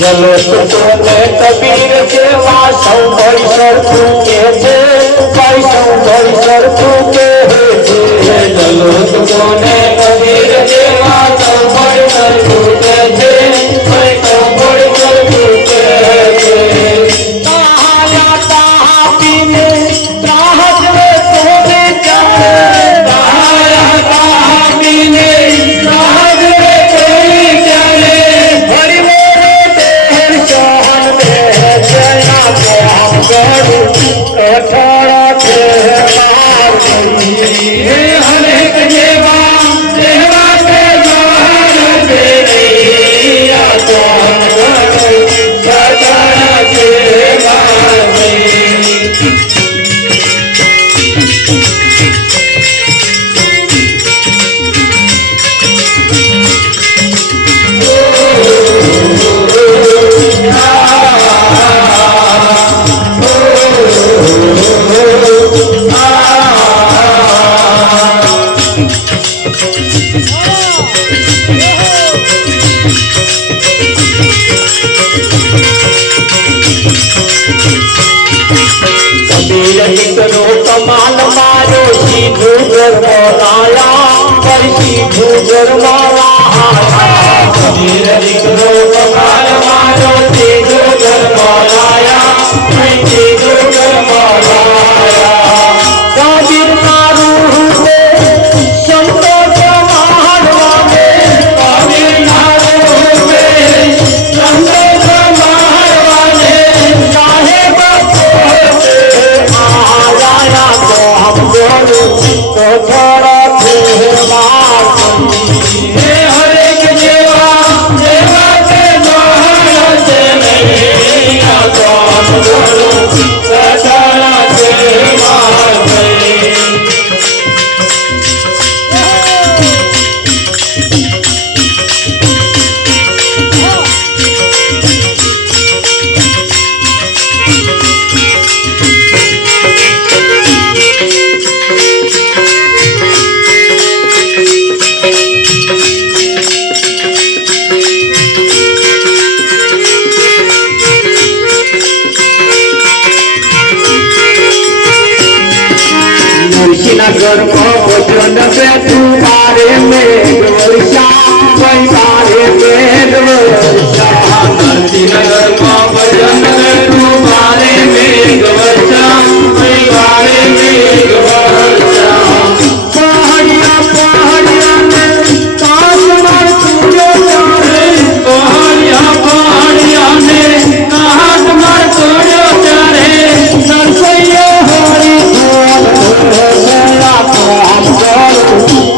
જલોને કબીર જેવા સૌ ભાઈ સરખું કે છે, ભાઈ સૌ ભાઈ સરખું કે છે। જલોને કબીર જેવા સૌ ભાઈ સરખું કે છે, ભાઈ સૌ ભાઈ સરખું કે છે। તાહા તાહા પીને રાહત વે તોને ચાલે, તાહા તાહા પીને રાહત વે તોને ચાલે। હરિ कठोरा थे हरेक जेवा देवा के मान दे या तो कठोरा थे मान कमान मारो सीधू गरमाया पर सीधू गरमाया कमान मारो सीधू गरमाया मैं सीधू गरमाया कबीर मारू से संतो जमान वाले कबीर मारू से संतो जमान वाले साहेब कठोरा थे हरेक जेवा देवा के मान से नहीं कठोरा थे मान नगर भजन पे तुम्हारे मेघ वर्षा बारे मेघ वर्षा नगर भजन पे तुम्हारे मेघ वर्षा बारे मेघ वर्षा पहाड़िया पहाड़िया में काशमार तुझे चाहे पहाड़िया पहाड़िया में काशमार तुझे चाहे नरसैया हरि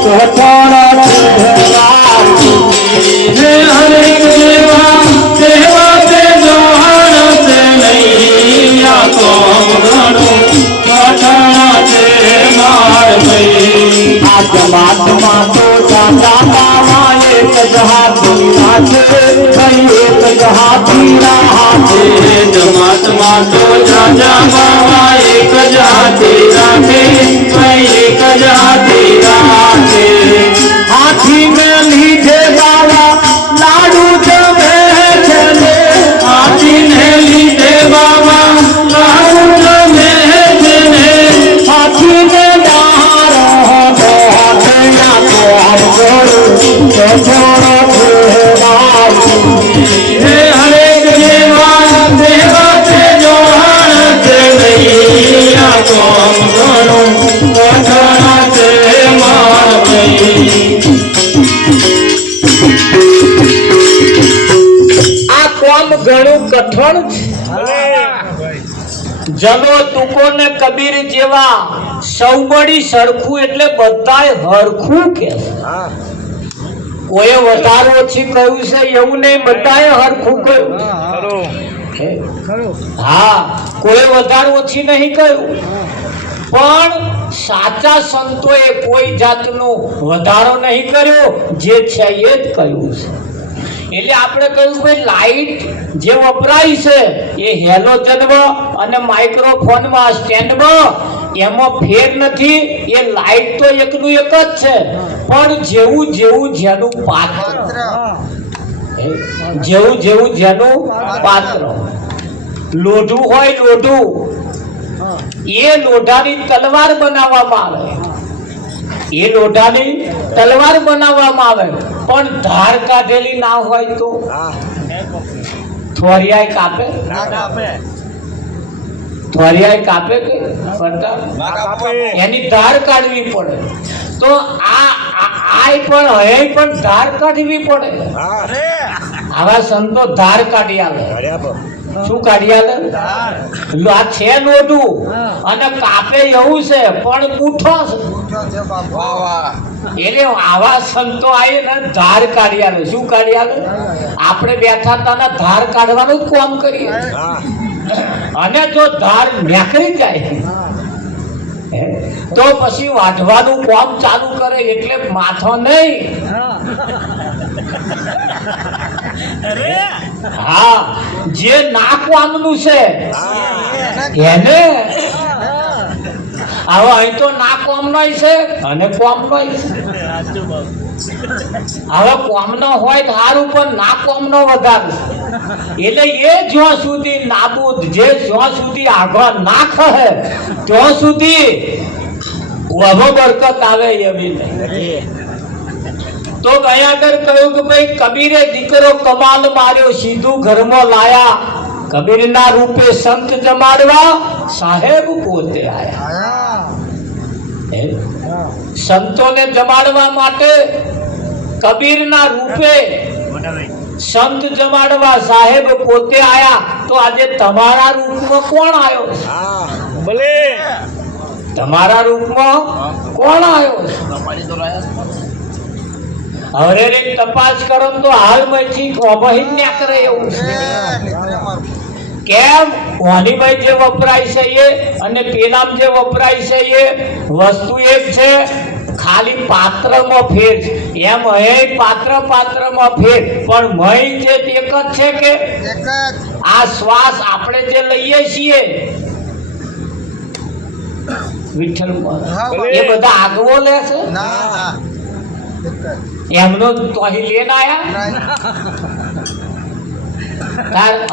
कठोरा हरेक देवा देवा से जोहर से नहीं तो कठोरा से मार गई आत्मा तो चाचा बाबा एक जहाती नाचे एक जहाती राहते जमात्मा तो चाचा बाबा एक जहाती राखे एक जहाती राखे हाथी में लीधे बाबा लाडू जमे चले हाथी ने लीधे बाबा लाडू जमे चले हाथी ने हरेक देवा देवा से जोहर से नहीं तो कठोरा से मार गई। કઠણ છે. જલો તુકો ને કબીર જેવા સૌ મળી સરખું એટલે બધાય હરખું કે કોઈ વધારે ઓછી કહ્યું છે એવું નહીં, બધાએ હરખું કહ્યું. હા, કોઈ વધારે ઓછી નહીં કહ્યું, પણ સાચા સંતોએ કોઈ જાતનો વધારો નહીં કર્યો, જે છે એ જ કહ્યું છે. એટલે આપણે કહ્યું કે લાઈટ જે વપરાય છે એ હેલોજનમાં અને માઇક્રોફોનમાં સ્ટેન્ડમાં એમાં ફેર નથી. એ લાઈટ તો એકનું એક જ છે, પણ જેવું જેવું જેનું પાત્ર, જેવું જેવું જેનું પાત્ર. લોઢું હોય લોઢું, એ લોઢાની તલવાર બનાવવામાં આવે, એ લોઢાની તલવાર બનાવવામાં આવે, પણ ધાર કાઢેલી ના હોય તો થોરિયાય કાપે, થોરિયાય કાપે કે એની ધાર કાઢવી પડે. તો આ પણ હે પણ ધાર કાઢવી પડે. આવા સંતો ધાર કાઢી આવે. શું કાઢી આવે? આ છે લોઢું અને કાપે એવું છે, પણ પૂઠો છે. એટલે આવા સંતો આવે ને ધાર કાઢી આવે. શું કાઢી આવે? આપણે બેઠા હતા ને ધાર કાઢવાનું જ કામ કરીએ, અને જો ધાર નીકળી જાય તો પછી વાઢવાનું કામ ચાલુ કરે. એટલે માથો નહીં, હા, જે ના કામનું છે એને હવે અહીં તો ના કોમનો છે અને કોમનો છે. હવે કોમનો હોય તો સારું, પણ ના કોમનો વધારે. એટલે એ જ્યાં સુધી નાબૂદ, જે જ્યાં સુધી આગળ ના ખહે ત્યાં સુધી વધુ બરકત આવે એવી નહીં. તો અહીંયા આગળ કહ્યું કે ભાઈ કબીરે દીકરો કમાલ માર્યો, સીધું ઘરમાં લાયા. કબીરના રૂપે સંત જમાડવા સાહેબ પોતે આયા. સંતોને જમાડવા માટે કબીરના રૂપે સંત જમાડવા સાહેબ પોતે આયા. તો આજે તમારા રૂપમાં કોણ આવ્યો? ભલે તમારા રૂપમાં કોણ આવ્યો? હવે તપાસ કરો તો હાલમાંથી કોમહિત ના કરે એવું છે. કેમ? વાણીમાં જે વપરાય છે એ અને પેલામ જે વપરાય છે એ વસ્તુ એક છે, ખાલી પાત્રમાં ફેર છે. એમ હે પાત્રમાં ફેર, પણ મય જે એક જ છે કે આ શ્વાસ આપણે જે લઈએ છીએ વિઠ્ઠલમાં, એ બધા આગવો લે છે. એમનો તો અહીં લઈને આયા,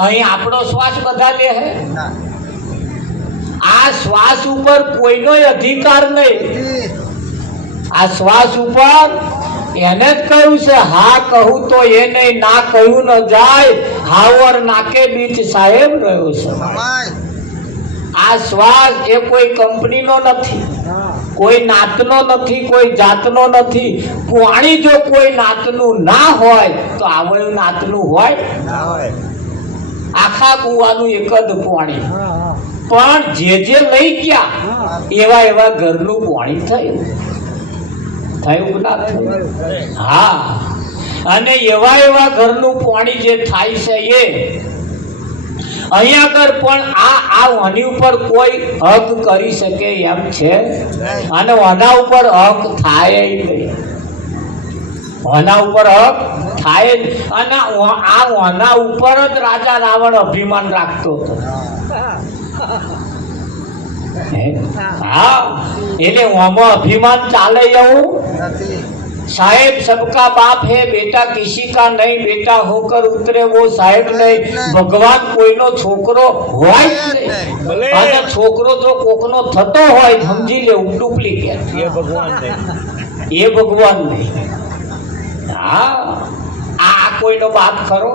અહીં આપણો શ્વાસ બધા લે છે. આ શ્વાસ ઉપર કોઈનો અધિકાર નહીં. આ શ્વાસ ઉપર એને જ કહ્યું છે, હા કહું તો એ નહીં, ના કહ્યું ન જાય. હાવર નાકે બીચ સાહેબ રહ્યો છે. આ શ્વાસ એ કોઈ કંપનીનો નથી, કોઈ નાતનો નથી, કોઈ જાતનો નથી. પાણી જો કોઈ નાતનું ના હોય તો આવયું નાતનું હોય? આખા કુવાનું એક જ પાણી, પણ જે લઈ ગયા એવા એવા ઘરનું પાણી થયું ના થયું? હા, અને એવા એવા ઘરનું પાણી જે થાય છે એ અહીંયા આગળ પણ આ વાણી ઉપર કોઈ હક કરી શકે એમ છે, અને વાના ઉપર હક થાય નહીં. વાના ઉપર હક થાય જ. અને આ વાના ઉપર જ રાજા રાવણ અભિમાન રાખતો હતો. હા, એટલે આમાં અભિમાન ચાલે એવું साहेब सबका बाप है, बेटा किसी का नहीं, बेटा होकर उतरे वो साहेब नहीं. भगवान कोईनो छोकरो होय જ નહીં, અને છોકરો જો કોકનો થતો હોય સમજી લેવું ડુપ્લિકેટ. એ ભગવાન નહીં. હા, આ કોઈનો બાપ ખરો?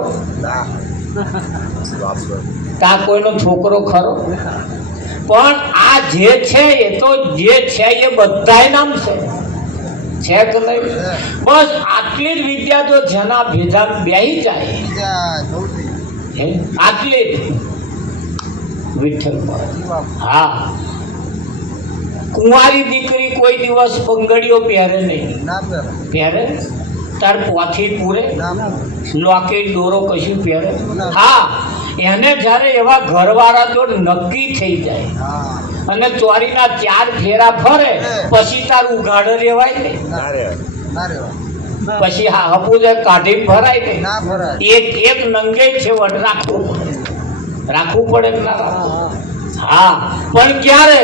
કા કોઈનો છોકરો ખરો? પણ આ જે છે એ તો જે છે એ બધાય નામ છે કે નહીં? બસ આટલી જ વિદ્યા જો જેના ભેજા બેહી જાય આટલી વિઠ્ઠલ. હા, કુંવારી દીકરી કોઈ દિવસ બંગડીઓ પહેરે નહીં. પહેરે તાર પોથી પૂરે લોકેટ દોરો કશું પહેરે. હા, એને જ્યારે એવા ઘરવાળા તો નક્કી થઈ જાય અને ચોરીના 4 ફેરા ફરે પછી તાર ઉઘાડ રેવાય નહીં. પછી હા હપુદે કાઢી ભરાય નહીં. એક નંગે છે વડ રાખવું પડે કે ના રાખવું? હા, પણ ક્યારે?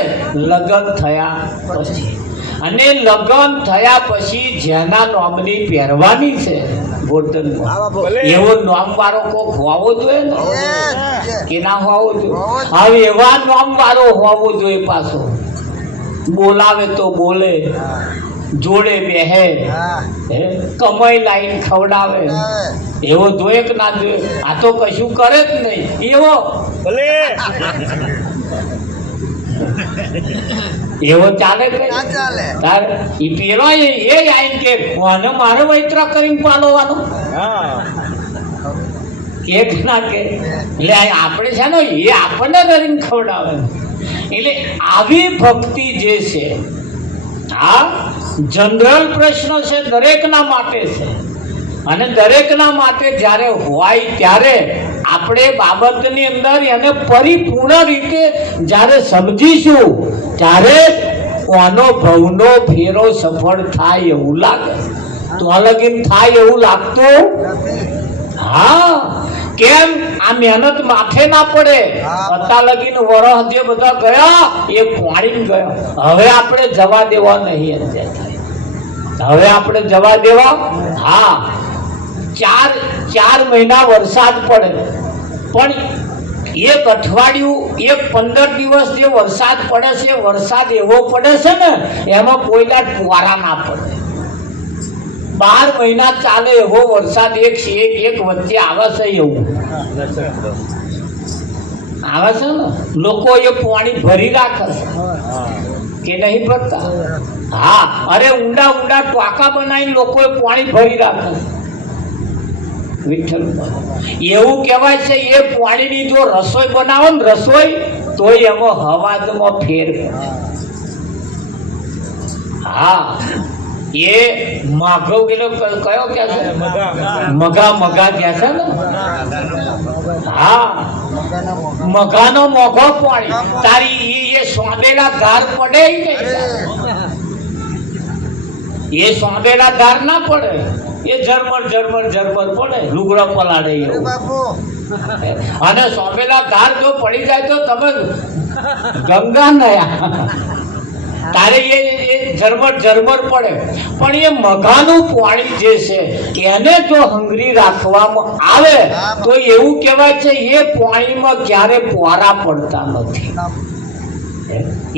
લગ્ન થયા પછી. અને લગ્ન થયા પછી જેના નોમની પહેરવાની છે એવો નોમ વાળો કોક હોવો જોઈએ ને, કે ના હોવો જોઈએ? હવે એવા નોમ વાળો હોવો જોઈએ. પાછો બોલાવે તો બોલે, જોડે બેહે, કમાઈ લાઈન ખવડાવે, એવો જોઈએ કે ના જોઈએ? આ તો કશું કરે જ નહીં એવો. એવો ચાલે કે તાર ઈ પેલો એ આઈને કે કોને મારે વૈતરા કરીને પાલવાનો કે ના કે? એટલે આપણે છે ને એ આપણને કરીને ખવડાવે. એટલે આવી ભક્તિ જે છે આ જનરલ પ્રશ્ન છે, દરેકના માટે છે. અને દરેકના માટે જ્યારે હોય ત્યારે આપણે બાબતની અંદર એને પરિપૂર્ણ રીતે જ્યારે સમજીશું ત્યારે કોનો ભવનો ફેરો સફળ થાય એવું લાગે. તો લગીન થાય એવું લાગતું. હા, કેમ? આ મહેનત માથે ના પડે. અત્યાર લગીન વરસ જે બધા ગયા એ પાણી ગયા. હવે આપણે જવા દેવા નહીં. હવે આપણે જવા દેવા. હા, 4 મહિના વરસાદ પડે પણ એક અઠવાડિયું, એક 15 દિવસ જે વરસાદ પડે છે, વરસાદ એવો પડે છે ને એમાં કોઈના ફુવારા ના પડે. 12 મહિના ચાલે એવો વરસાદ એક વચ્ચે આવે છે. એવું આવે છે ને, લોકો એ પાણી ભરી રાખે કે નહીં ભરતા? હા, અરે ઊંડા ટોકા બનાવીને લોકોએ પાણી ભરી રાખે. વિઠ્ઠલ, એવું કહેવાય છે એ પાણીની જો રસોઈ બનાવો ને રસોઈ તો એમાં હવાજમાં ફેર. હા, એ માઘો ગયેલો કયો કે છે? મગા કે છે ને. હા, મગાનો મોઘો પાણી. તારી એ સોંદેલા ધાર પડે ને, એ સોંદેલા ધાર ના પડે, એ ઝરમર પડે, લુગડો પલાડે એવું. અને સોંપેલા ધાર જો પડી જાય તો તમે ગંગા નયા તારે એ ઝરમર પડે. પણ એ મઘાનું પાણી જે છે એને જો હંગરી રાખવામાં આવે તો એવું કહેવાય છે એ પાણીમાં ક્યારે પોરા પડતા નથી.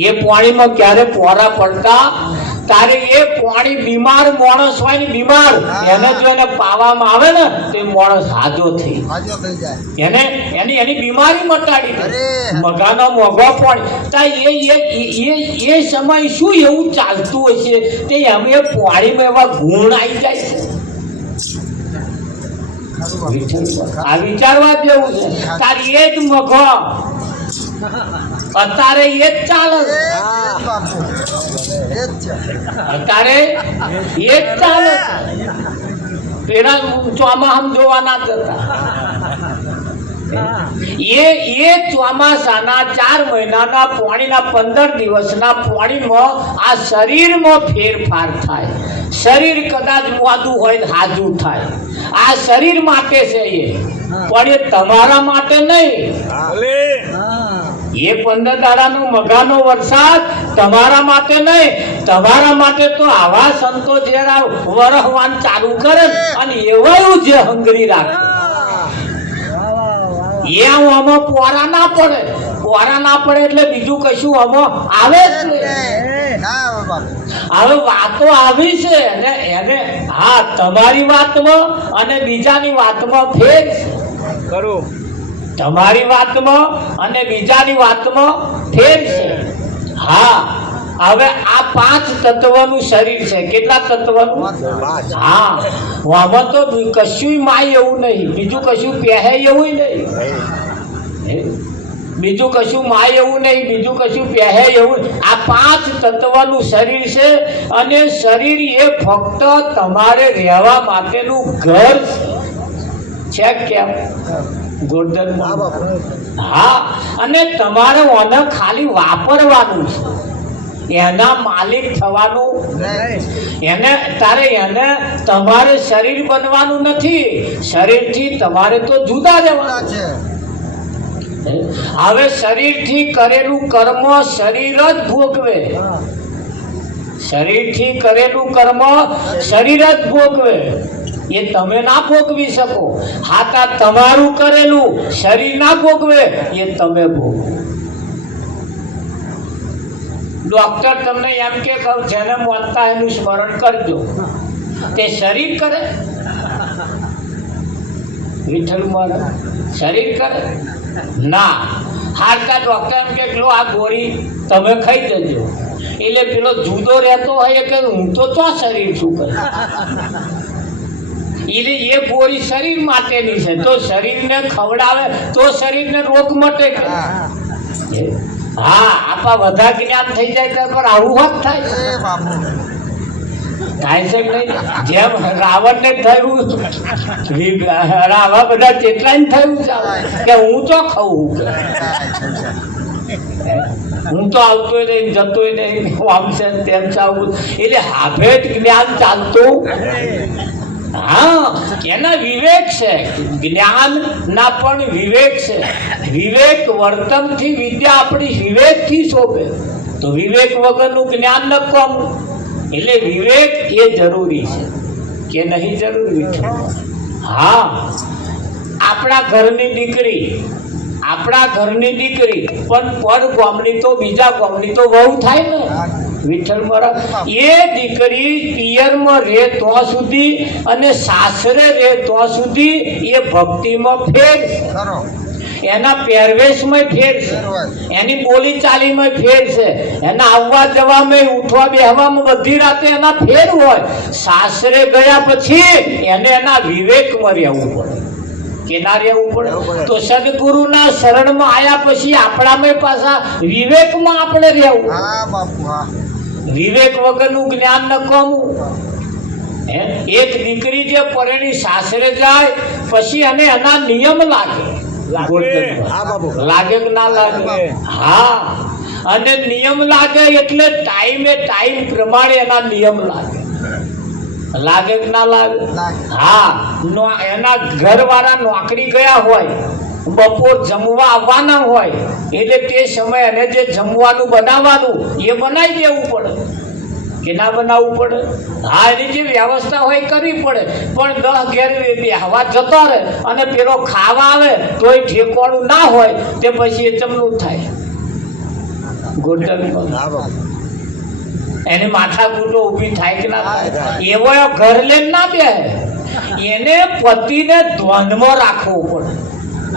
એ પાણીમાં ક્યારે પોરા પડતા. તારે એ પાણી બીમાર માણસ હોય ને, બીમાર એને જો એને પાવામાં આવે ને તો એ માણસ હાજો થઈ જાય. એની બીમારી મટાડી દે. મગાનો મોઘો પાણી. એ સમય શું એવું ચાલતું હોય છે કે અમે પાણીમાં એવા ગુણ આવી જાય છે. આ વિચારવા જેવું છે. તારી એ જ મઘો અત્યારે એ જ ચાલે. અત્યારે એ જ ચાલે. પેલા ચોમાસા જોવા ના જતા. એ ચોમાસાના 4 મહિનાના પાણીના 15 દિવસના પાણીમાં આ શરીરમાં ફેરફાર થાય. શરીર કદાચ મોદું હોય હાજું થાય. આ શરીર માટે છે એ, પણ એ તમારા માટે નહીં. એ 15 દાડાનો મઘાનો વરસાદ તમારા માટે નહીં. તમારા માટે તો આવા સંતો જરા વરહવાન ચાલુ કરે અને એવાયું જે હંગરી રાખે એ આમાં પોરા ના પડે. પોરા ના પડે એટલે બીજું કશું આમાં આવે જ નહીં. હવે વાતો આવી છે એને હા, તમારી વાતમાં અને બીજાની વાતમાં ફેર છે. તમારી વાતમાં અને બીજાની વાતમાં ફેર છે. હા, હવે આ 5 તત્વનું શરીર છે. કેટલા તત્વનું? હા, આમાં તો કશું માય એવું નહીં, બીજું કશું પહેરે એવું નહીં, બીજું કશું માય એવું નહીં, બીજું કશું પહેરે એવું. આ 5 તત્વનું શરીર છે અને શરીર એ ફક્ત તમારે રહેવા માટેનું ઘર છે. કેમ? ગોર્ધન. હા, અને તમારે ઓને ખાલી વાપરવાનું છે, એના માલિક થવાનું એને તમારે શરીર બનવાનું નથી. શરીરથી તમારે તો જુદા રહેવાના છે. હવે શરીરથી કરેલું કર્મ શરીર જ ભોગવે. શરીરથી કરેલું કર્મ શરીર જ ભોગવે, એ તમે ના ભોગવી શકો. હાથા તમારું કરેલું શરીર ના ભોગવે, એ તમે ભોગવો. ડોક્ટર તમને એમ કે જેને મોતતા એનું સ્મરણ કરજો, તે શરીર કરે? વિઠ્ઠલ મહારાજ શરીર કરે ના. હારતા ડોક્ટર એમ કે લો આ ગોળી તમે ખાઈ જજો, એટલે પેલો જુદો રહેતો હોય કે હું તો શરીર શું કરે, એટલે એ ગોળી શરીર માટેની છે. તો શરીરને ખવડાવે તો શરીરને રોગ મટે કે? હા, આપા બધા જ્ઞાન થઈ જાય તો આવું હોત થાય છે નહીં? જેમ રાવણને થયું, આવા બધા કેટલાય થયું કે હું તો ખાઉં, હું તો આવતો નહીં જતો નહીં, આમ છે તેમ ચાવું, એટલે હાભેટ જ્ઞાન ચાલતું. હા, એના વિવેક છે, જ્ઞાન ના પણ વિવેક છે. વિવેક વર્તનથી વિદ્યા આપણી વિવેકથી શોભે, તો વિવેક વગરનું જ્ઞાન ન કોમ. એટલે વિવેક એ જરૂરી છે કે નહીં જરૂરી? હા, આપણા ઘરની દીકરી પણ પર ગામની તો બીજા ગામની તો વહુ થાય ને. વિઠ્ઠલ મહારાજ એ દીકરી પિયરમાં રહે તો સુધી અને સાસરે રહે તો સુધી એ ભક્તિમાં ફેર, એના પહેરવેશમાં ફેર છે, એની બોલી ચાલીમાં ફેર છે, એના આવવા જવામાં ઉઠવા બેહવામાં બધી રાતે એના ફેર હોય. સાસરે ગયા પછી એને એના વિવેકમાં રહેવું પડે કે ના રહેવું પડે? તો સદગુરુના શરણમાં આવ્યા પછી આપણામાં પાછા વિવેકમાં આપણે રહેવું. વિવેક વગરનું જ્ઞાન ન કોમું. એક દીકરી જે પરણી સાસરે જાય પછી એને એના નિયમ લાગે કે ના લાગે? હા, અને નિયમ લાગે એટલે ટાઈમ પ્રમાણે એના નિયમ લાગે કે ના લાગે? હા, એના ઘરવાળા નોકરી ગયા હોય, બપોર જમવા આવવાના હોય, એટલે તે સમયે એને જે જમવાનું બનાવવાનું એ બનાવી દેવું પડે કે ના બનાવવું પડે? હા, એની જે વ્યવસ્થા હોય કરવી પડે. પણ 10 ઘેર બેહવા જતો રહે અને પેલો ખાવા આવે તોય ઠેકોણું ના હોય, તે પછી એ ચમનું થાય. એને માથાકૂટો ઊભી થાય કે ના થાય? એવો ઘર લઈને ના બેહે. એને પતિને ધ્યાનમાં રાખવો પડે,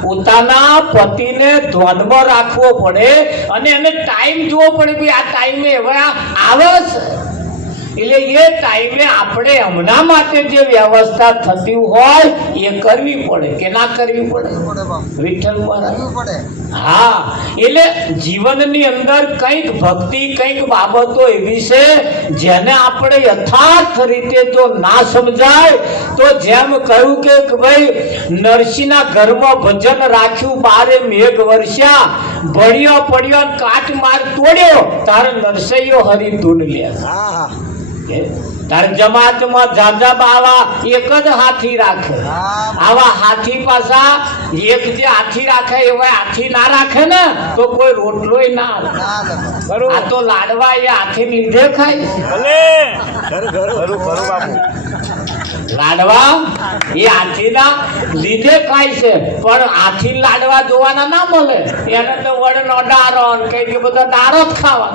પોતાના પતિને ધ્યાનમાં રાખવો પડે અને એને ટાઈમ જોવો પડે કે આ ટાઈમે એવા આવે છે, એટલે એ ટાઈમે આપણે હમણાં માટે જે વ્યવસ્થા થતી હોય એ કરવી પડે કે ના કરવી પડે? વિઠ્ઠલ મહારાજ હા, એટલે જીવનની અંદર કંઈક ભક્તિ, કંઈક બાબતો એવી છે જેને આપણે યથાર્થ રીતે જો ના સમજાય તો જેમ કહ્યું કે ભાઈ નરસિંહના ઘરમાં ભજન રાખ્યું, બારે મેઘ વર્ષ્યા, ભળ્યો પડ્યો કાટ માર તોડ્યો, તારે નરસૈયો હરી ધૂન લે. તાર જમાતમાં ઝાઝા બાવા એક જ હાથી રાખે. આવા હાથી પાછા એક જે હાથી રાખે એવા હાથી ના રાખે ને તો કોઈ રોટલો ના. આ તો લાડવા એ હાથી લીધે ખાય. લાડવા એ હાથીના લીધે ખાય છે, પણ હાથી લાડવા જોવાના ના મળે. એને તો વડનો ડારો કઈ બધા ડારો જ ખાવા.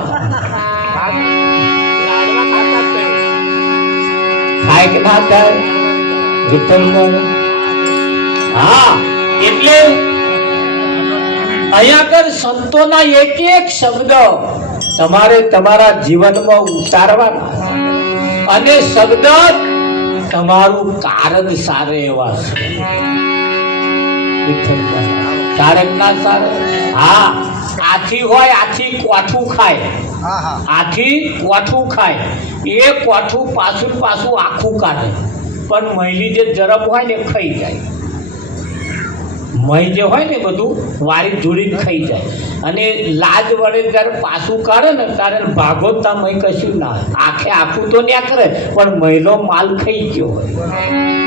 હા, એટલે અહીંયા સંતોના એક શબ્દ તમારે તમારા જીવનમાં ઉતારવાના અને શબ્દ તમારું કારણ સારે એવા છે કારણ ના સારે હા આથી હોય આથી કોઠું ખાય આથી કોઠું ખાય એ કોઠું પાછું પાછું આખું કાઢે પણ મહિલી જે જરબ હોય ને ખાઈ જાય મહી જે હોય ને બધું વારી જોડીને ખાઈ જાય અને લાજ વડે જ્યારે પાછું કાઢે ને ત્યારે ભાગોતા મહી કશું ના આખે આખું તો ન્યા કરે પણ મહિલો માલ ખાઈ ગયો હોય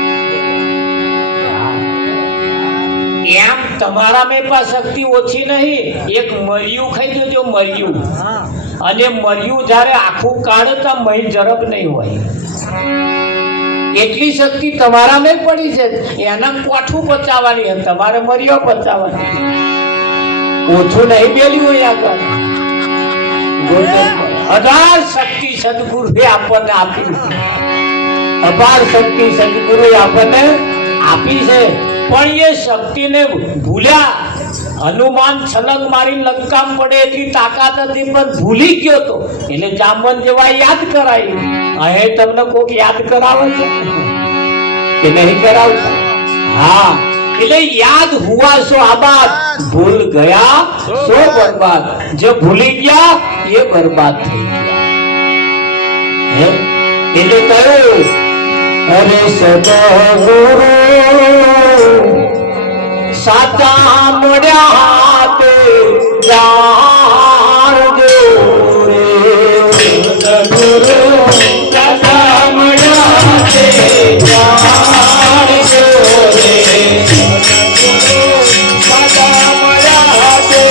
એમ તમારામાં પણ શક્તિ ઓછી નહીં એક મરિયું ખાઈ દેજો મરિયું અને મરિયું જ્યારે આખું કાઢે તો મહી ઝડપ નહીં હોય એટલી શક્તિ તમારામાં પડી છે એના કોઠું બચાવવાની છે તમારે મરિયો બચાવવાની ઓછું નહીં બેલ્યું હોય આગળ અઢાર શક્તિ સદગુરુએ આપણને આપી અપાર શક્તિ સદગુરુએ આપણને આપી છે પણ એ શક્તિને ભૂલ્યા હનુમાન છલંગ મારી લંકા પડે એટલી તાકાત હતી પણ ભૂલી ગયો તો એટલે જામવંત જેવા યાદ કરાય અહીં તમને કોક યાદ કરાવે છે કે નહીં કરાવતા હા એટલે યાદ હુઆ સો આબાદ ભૂલ ગયા સો બરબાદ જે ભૂલી ગયા એ બરબાદ થઈ ગયા એટલે કહ્યું અરે સદગુરુ સાચા મળ્યા હાથે જાણજો રે સદગુરુ સાચા મળ્યા હાથે જાણજો રે સાચા મળ્યા હાથે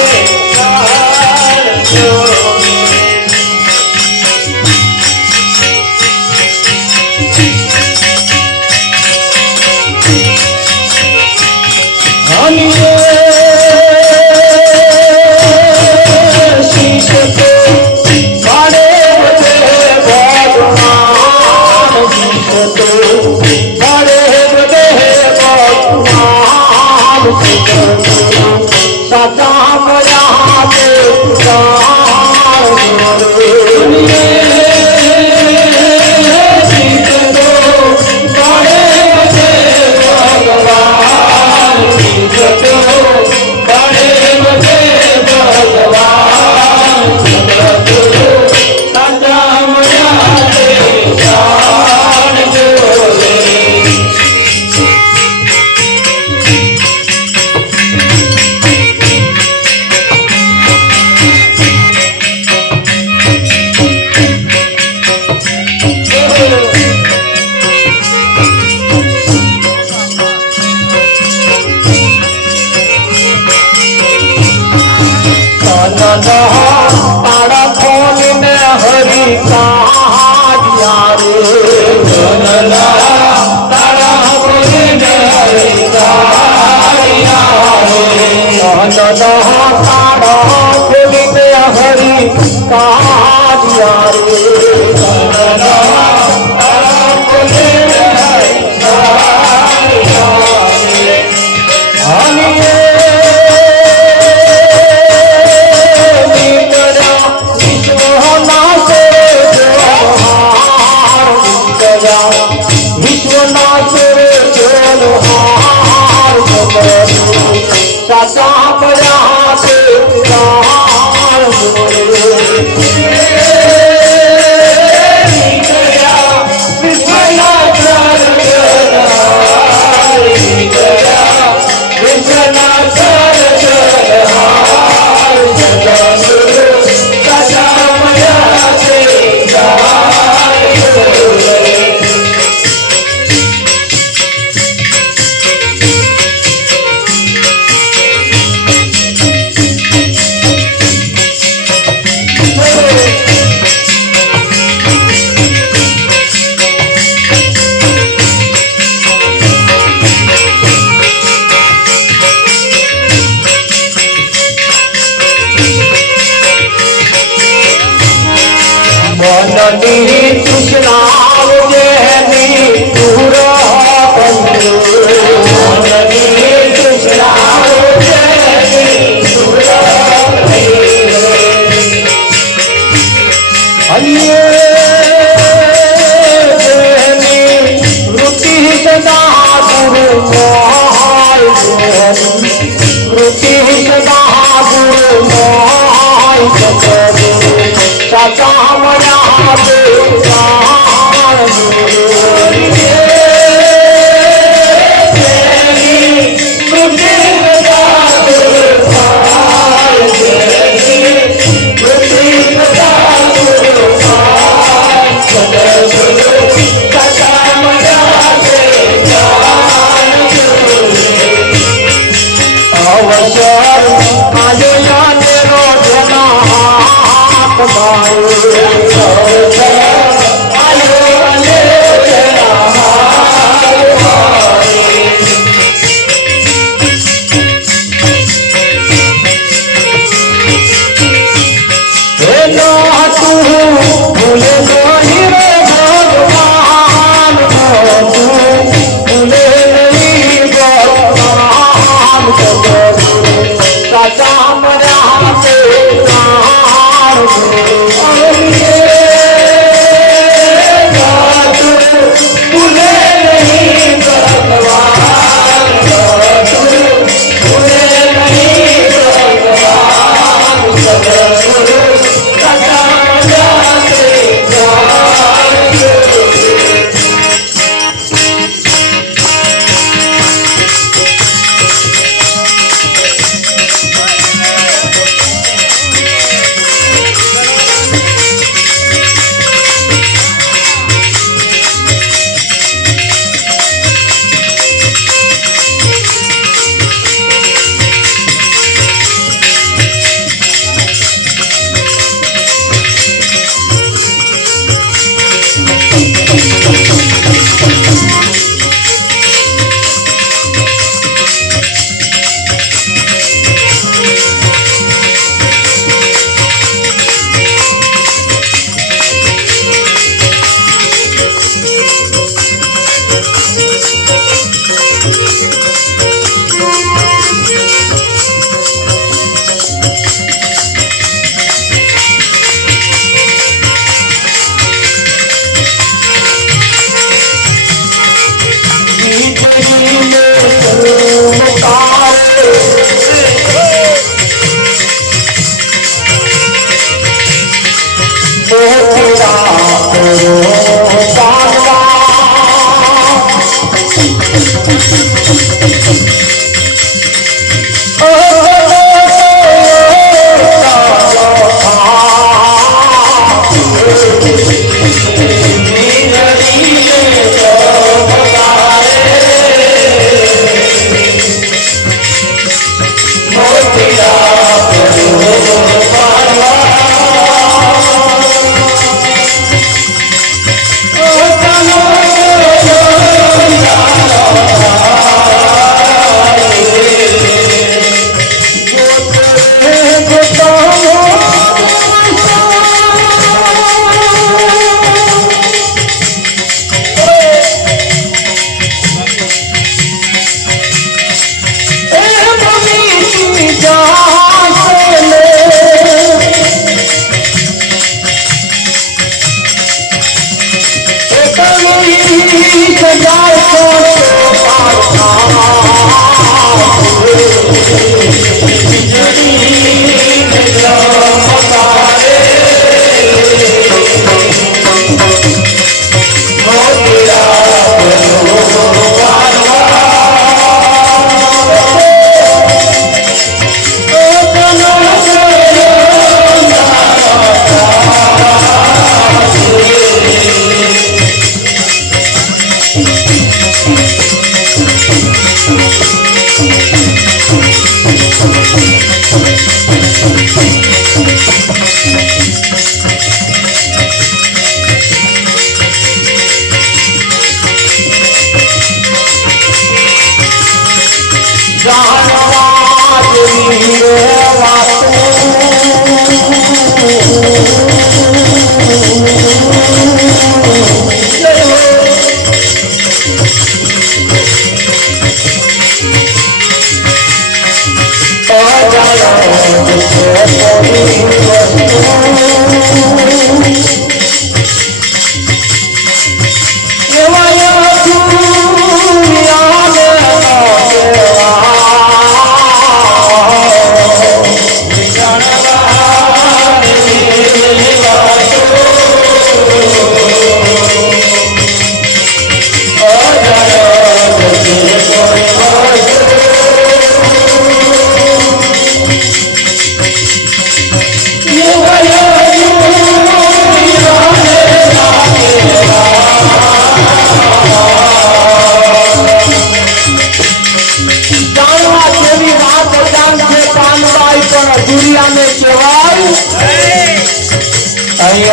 જાણજો સાચા પડ્યા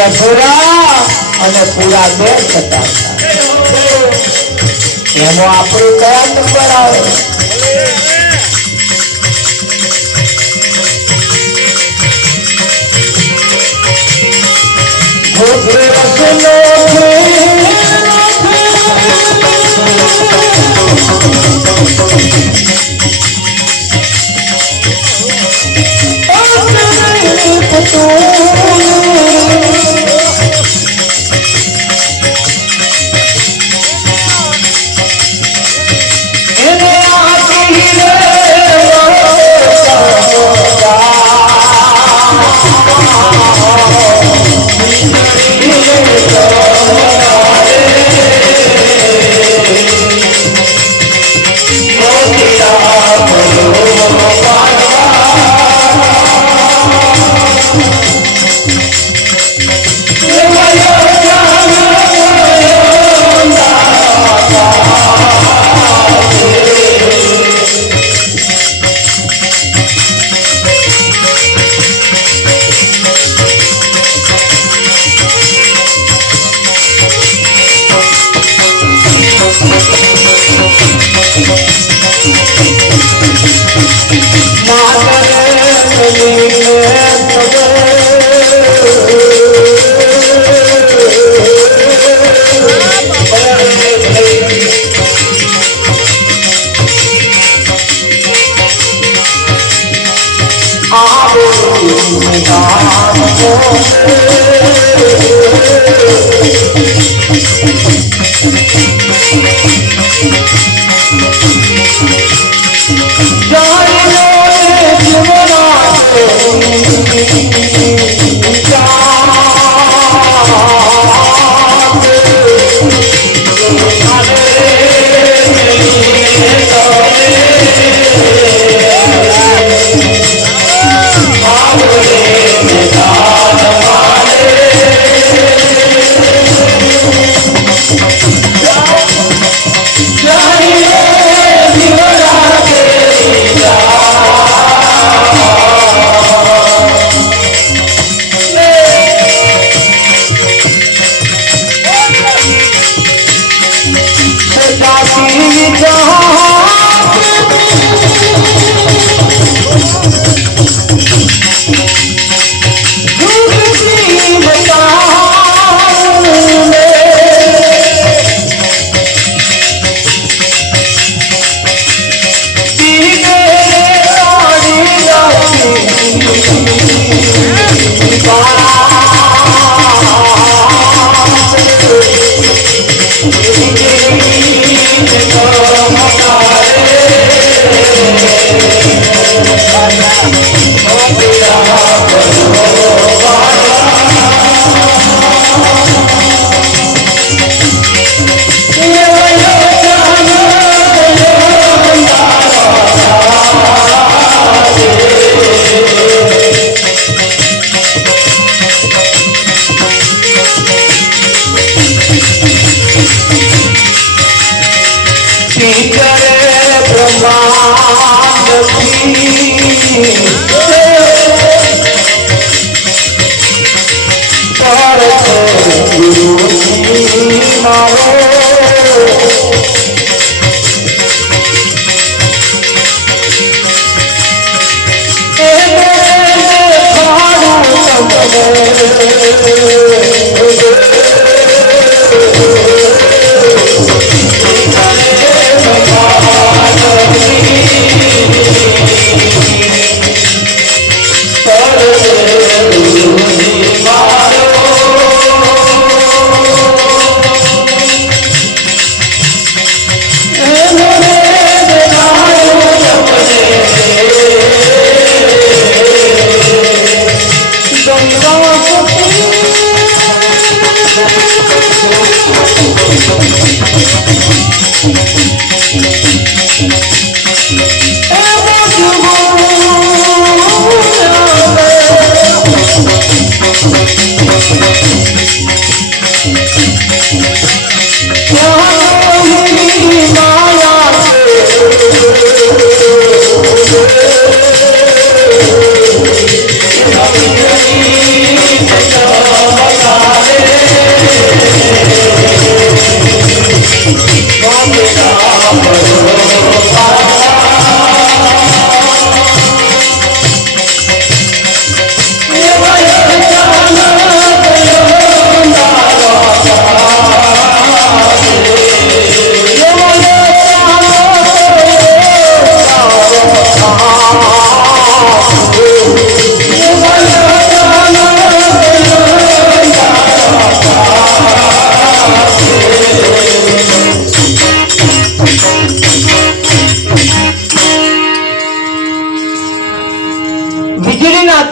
અધૂરા અને પૂરા બે થતા એમાં આપણું કયા નંબર આવે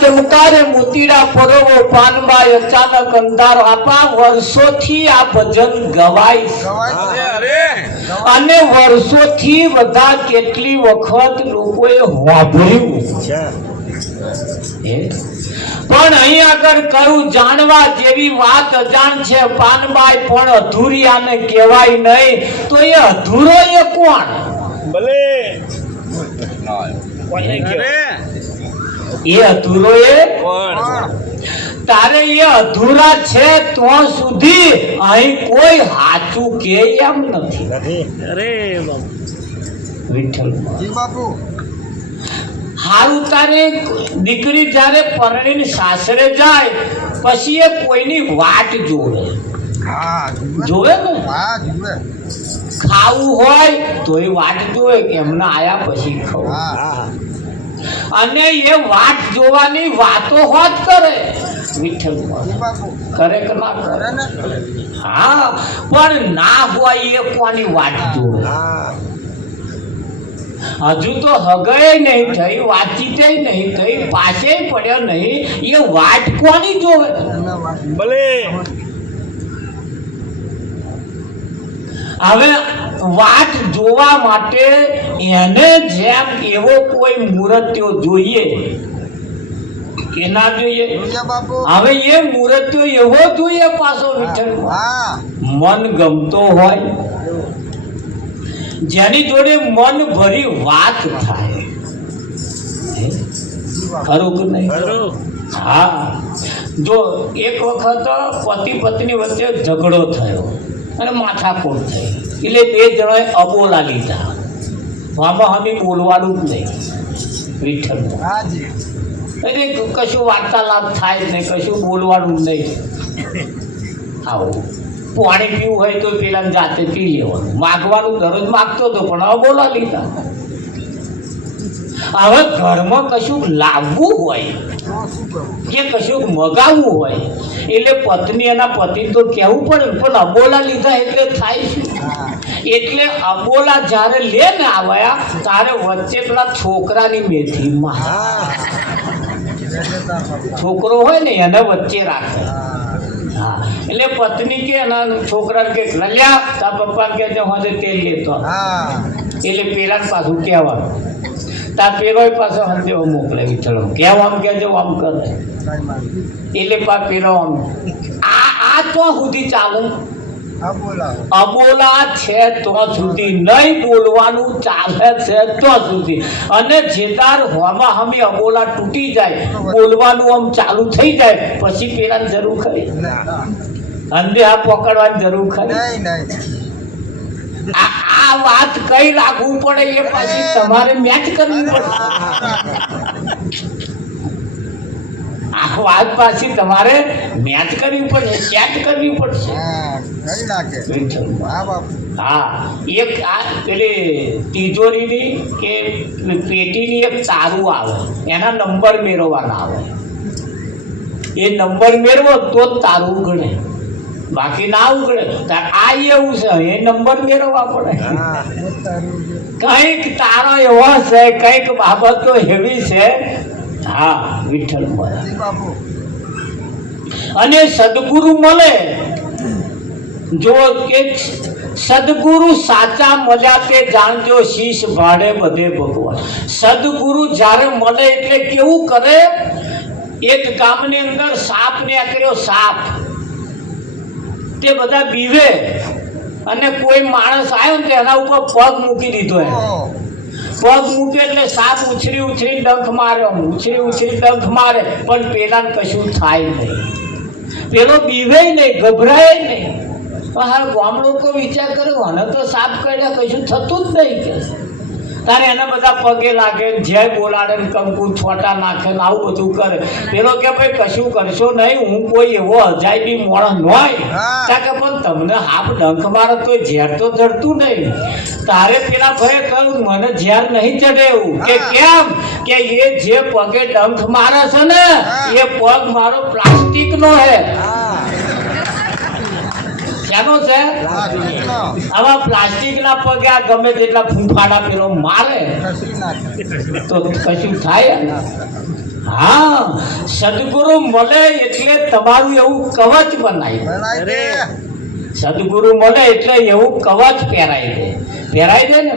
ચમકારે મોતીડા પરોવો પાનબાઈ અચાનક અંધારો આપા વર્ષોથી આ ભજન ગવાય અને વર્ષોથી બધા કેટલી વખત લોકોએ વાપર્યું પણ અહીં આગળ કયું જાણવા જેવી વાત અજાણ છે પાનબાઈ પણ અધૂરી આને કહેવાય નહીં તો એ અધૂરો એ કોણ ભલે એ અધૂરો એ તારે એ અધૂરા છે તો સુધી અહીં કોઈ સાચું કે એમ નથી અરે વિઠ્ઠલ જી બાપુ હારું તારે દીકરી જ્યારે પરણીને સાસરે જાય પછી એ કોઈની વાટ જોવે હા જોવે ને હા જુએ ખાવું હોય તો એ વાટ જોવે કે એમના આયા પછી ખાવું હા અને એ વાટ જોવાની વાતો હોત કરે વિઠ્ઠલ જી બાપુ કરે કે ના કરે કરે ને હા પણ ના હોય એ કોની વાટ જોવે હજુ તો હગાય નહીં થઈ વાતચીત નહીં થઈ પાસે પડ્યો નહીં એ વાટ કોની જોવે ભલે હવે વાત જોવા માટે એને જેમ એવો કોઈ મૂર્તિઓ જોઈએ કે ના જોઈએ? હવે એ મૂર્તિઓ એવો જોઈએ પાછો વિઠ્ઠલમાં મન ગમતો હોય, જેની જોડે મન ભરી વાત થાય, ખરું કે નહીં? હા, જો એક વખત પતિ પત્ની વચ્ચે ઝઘડો થયો અને માથાકૂટ થઈ, એટલે બે જણાએ અબોલા લીધા. આમાં અમે બોલવાનું જ નહીં વિઠ્ઠલમાં, એટલે કશું વાર્તાલાપ થાય જ નહીં, કશું બોલવાનું જ નહીં. આવું પાણી પીવું હોય તો પેલા જાતે પી લેવાનું, માગવાનું દરરોજ માગતો હતો પણ અબોલા લીધા. હવે ઘરમાં કશું લાવવું હોય કે કશું મગાવવું હોય એટલે પત્ની એના પતિને તો કહેવું પડે, પણ અબોલા લીધા એટલે થાય શું? એટલે અબોલા જ્યારે લે ને આવ્યા ત્યારે વચ્ચે પેલા છોકરાની મેથીમાં છોકરો હોય ને એને વચ્ચે રાખે. હા, એટલે પત્ની કે એના છોકરાને કે લલ્યા તાર પપ્પાને કે હોદે તેલ લેતો, એટલે પેલા પાછું કહેવાનું. તાર પેલો પાછો હંદેવો મોકલે વિઠ્ઠલ, કેમ આમ કહેજો આમ કરે, એટલે પેલો આમ આ તો સુધી ચાલે. અબોલા છે તો સુધી નહીં બોલવાનું ચાલે છે તો સુધી, અને જેદાર હોમાં હમી અબોલા તૂટી જાય, બોલવાનું આમ ચાલુ થઈ જાય, પછી પેલાની જરૂર ખરી? અંધે આ પકડવાની જરૂર ખરી? આ વાત કઈ લાગવું પડે એ પછી તમારે મેચ કરવી પડે. આ વાત પાછી તમારે મેચ કરવી પડે, સેટ કરવી પડશે. હા, એક આ પેલી તિજોરીની કે પેટીની એક તારું આવે, એના નંબર મેળવવાના આવે. એ નંબર મેળવો તો જ તારું ઉગડે, બાકી ના ઉગડે. આ એવું છે, એ નંબર મેળવવા પડે. કઈક તારો એવો છે, કઈક બાબતો એવી છે. હા વિઠ્ઠલ, અને સદગુરુ મળે. જો કે સદગુરુ સાચા મળ્યા તે જાણજો, શીશ ભાડે બધે ભગવાન. સદગુરુ જ્યારે મળે એટલે કેવું કરે, એક ગામની અંદર સાપ નીકળ્યો, સાપ તે બધા બીવે, અને કોઈ માણસ આવ્યો ને એના ઉપર પગ મૂકી દીધો. પગ મૂકે એટલે સાપ ઉછરી ઉછરી ડંખ માર્યો, ઉછરી ઉછરી ડંખ મારે, પણ પેલાને કશું થાય નહીં, પેલો બીવે નહીં, ગભરાય નહીં. હા, ગામડો કોઈ વિચાર કર્યો અને તો સાપ કર્યા કશું થતું જ નહીં કે. તારે એના બધા પગે લાગે, જય બોલાડે, કંકુ છોટા નાખે, આવું બધું કરે. પેલો કે ભાઈ કશું કરશો નહીં, હું કોઈ એવો અજાયબી માણસ હોય કે પણ તમને હાફ ડંખ મારે તો ઝેર તો ચડતું નહીં. તારે પેલા ભાઈ કહ્યું મને ઝેર નહીં ચડે એવું. કે કેમ? કે એ જે પગે ડંખ મારે છે ને એ પગ મારો પ્લાસ્ટિકનો હે. શેનો છે? આવા પ્લાસ્ટિકના પગે આ ગમે તેટલા ફૂંફાડા પેલો મારે તો કશું થાય? હા, સદગુરુ મળે એટલે તમારું એવું કવચ બનાવી. સદગુરુ મળે એટલે એવું કવચ પહેરાઈ દે ને.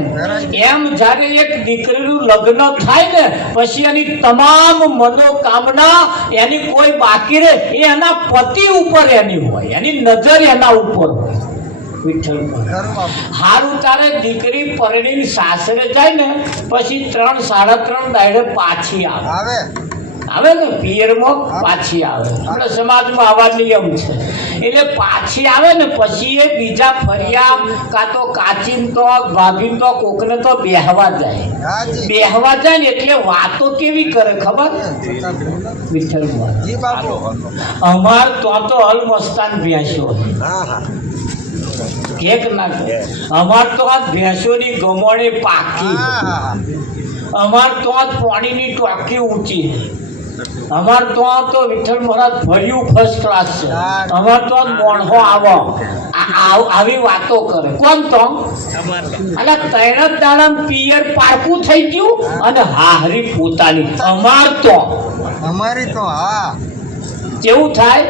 એમ જ્યારે એક દીકરીનું લગ્ન થાય ને પછી એની તમામ મનોકામના એની કોઈ બાકી રહે એ એના પતિ ઉપર એની હોય, એની નજર એના ઉપર હોય. વિઠ્ઠલ હારું, તારે દીકરી પરણીને સાસરે જાય ને પછી 3-3.5 દાડે પાછી આવે ને, પિયરમાં પાછી આવે. આપણે સમાજમાં આવા નિયમ છે. એટલે પાછી આવે ને પછી એ બીજા ફરિયા કાં તો કાચીન તો ભાભીન તો કોકને તો બેહવા જાય ને એટલે વાતો કેવી કરે ખબર? વિઠ્ઠલમાં અમાર તો અલમસ્તાન ભેંસો એક ના કે, અમાર તો આ ભેંસોની ગમોણી પાકી, અમાર તો આ પાણીની ટાંકી ઊંચી, અમાર તો વિઠ્ઠલ મહારાજ ભર્યું ફર્સ્ટ ક્લાસ છે, અમાર તો મોણહો આવી વાતો કરે. કોણ તો અને 3 જ દાડા પિયર પારકું થઈ ગયું અને હાહરી પોતાની. અમારી તો હા કેવું થાય?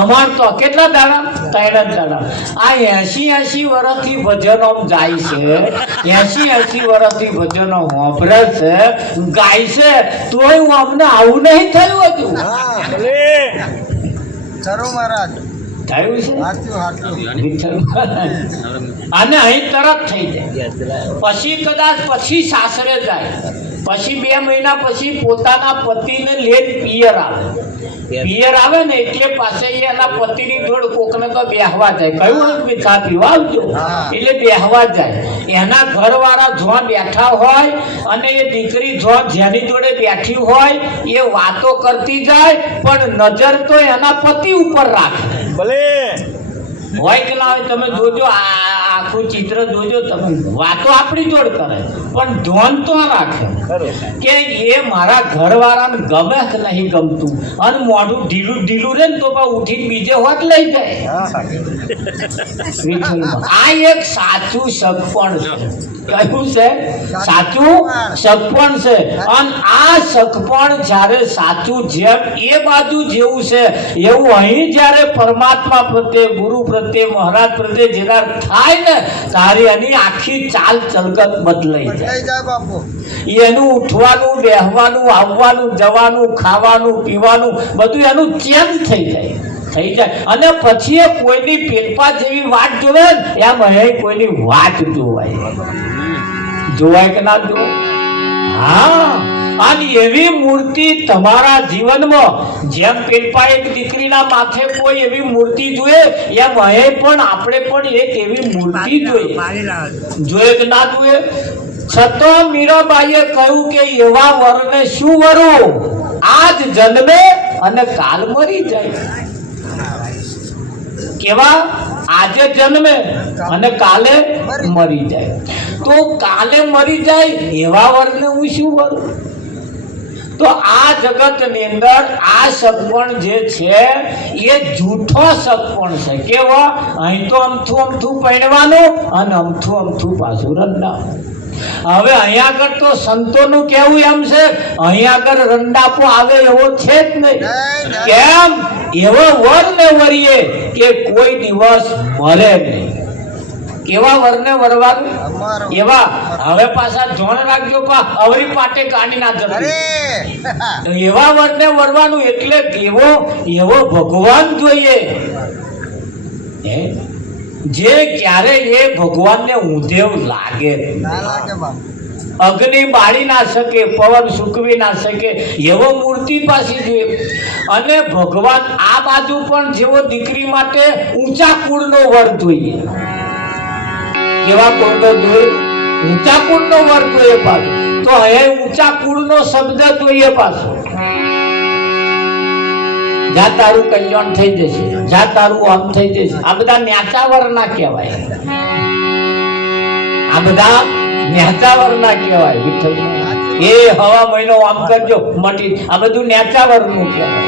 અમાર તો કેટલા દાડા? 3 જ દાડા. આ 80 વર્ષથી ભજનો જાય છે, 80 વર્ષથી ભજનો વાપરે છે, ગાય છે, તોય હું અમને આવું નહીં થયું હતું. થયું છે વિઠ્ઠલ અને અહીં તરત થઈ જાય. પછી કદાચ પછી સાસરે જાય, પછી 2 મહિના પછી પોતાના પતિને લઈને પિયર આવે. પિયર આવે ને એટલે પાસે એના પતિની જોડ કોકને તો બેહવા જાય. કયું કે ચા પીવા આવજો, એટલે બેહવા જાય. એના ઘરવાળા જ્યાં બેઠા હોય અને એ દીકરી જ્યાં જેની જોડે બેઠી હોય એ વાતો કરતી જાય, પણ નજર તો એના પતિ ઉપર રાખે. ભલે હોય કે ના હોય, તમે જોજો, આખું ચિત્ર જોજો તમે. વાતો આપણી જોડ કરે પણ ધ્યાન તો રાખે કે એ મારા ઘરવાળાને ગમે કે નહીં ગમતું, અને મોઢું ઢીલું ઢીલું રહે ને તો પણ ઉઠીને બીજે હોત લઈ જાય. આ એક સાચું સગપણ છે. કયું છે? સાચું સગપણ છે. અને આ સગપણ જ્યારે સાચું જેમ એ બાજુ જેવું છે એવું અહીં જ્યારે પરમાત્મા પ્રત્યે, ગુરુ પ્રત્યે, મહારાજ પ્રત્યે જેદાર થાય ને તારે એની આખી ચાલ ચલગત બદલાઈ જાય. એનું ઉઠવાનું, બેહવાનું, આવવાનું, જવાનું, ખાવાનું, પીવાનું બધું એનું ચેન્જ થઈ જાય. અને પછી એ કોઈની પેલપા જેવી વાત જોવે ને એમ અહીં કોઈની વાત જોવાય કે ના જોવાય? હા. અને એવી મૂર્તિ તમારા જીવનમાં જેમ પેલપા એક દીકરીના માથે કોઈ એવી મૂર્તિ જોઈએ એમ અહીં પણ આપણે પણ એક એવી મૂર્તિ જોઈએ કે ના જોઈએ? છતાં મીરાબાઈએ કહ્યું કે એવા વરને શું વરું, આજ જન્મે અને કાલ મરી જાય. કેવા? આજે જન્મે અને કાલે મરી જાય. તો કાલે મરી જાય એવા વરને હું શું વરું? તો આ જગતની અંદર આ સગપણ જે છે એ જૂઠો સગપણ છે. કેવો? અહીં તો અમથું પહેરવાનું અને અમથું પાછું રંડાવું. હવે અહીંયા આગળ તો સંતોનું કેવું એમ છે, અહીંયા આગળ રંડાપો આવે એવો છે જ નહીં. કેમ? એવો વરને વરીએ કે કોઈ દિવસ મરે નહીં. કેવા વરને વરવાનું? એવા. હવે પાછા જોણ રાખજો, અવરી પાટે કાઢી ના જતી. એવા વરને વરવાનું. એટલે એવો ભગવાન જોઈએ જે ક્યારે એ ભગવાનને ઊંધેવ લાગે. અગ્નિ બાળી ના શકે, પવન સૂકવી ના શકે એવો મૂર્તિ પાછી જોઈએ. અને ભગવાન આ બાજુ પણ જેવો દીકરી માટે ઊંચા કુળનો વર જોઈએ. કેવા કુળનો જોઈએ? ઊંચા કુળનો વર જોઈએ પાછો. તો અહીંયા ઊંચા કુળનો શબ્દ જોઈએ પાછો. જા તારું કલ્યાણ થઈ જશે, જા તારું આમ થઈ જશે. આ બધા ન્યાચાવર ના કહેવાય. આ બધા ન્યાચાવર ના કહેવાય. વિઠ્ઠલ એ હવા મહિનો આમ કરજો મટી, આ બધું ન્યાચાવર નું કહેવાય.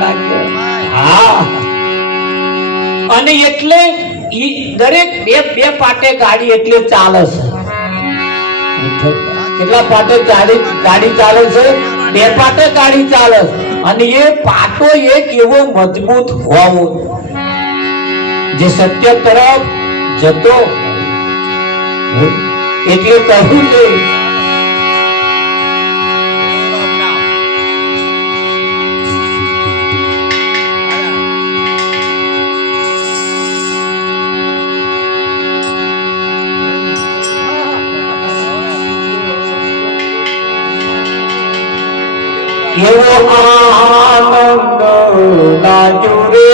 ના કહેવાય? હા. અને એટલે દરેક બે પાટે ગાડી એટલે ચાલે છે. કેટલા પાટે ગાડી ચાલે છે? 2 પાટે ગાડી ચાલે. અને એ પાટો એક એવો મજબૂત હોવો જે સત્ય તરફ જતો. એટલે કહ્યું છે એવો આનંદ લાગ્યો રે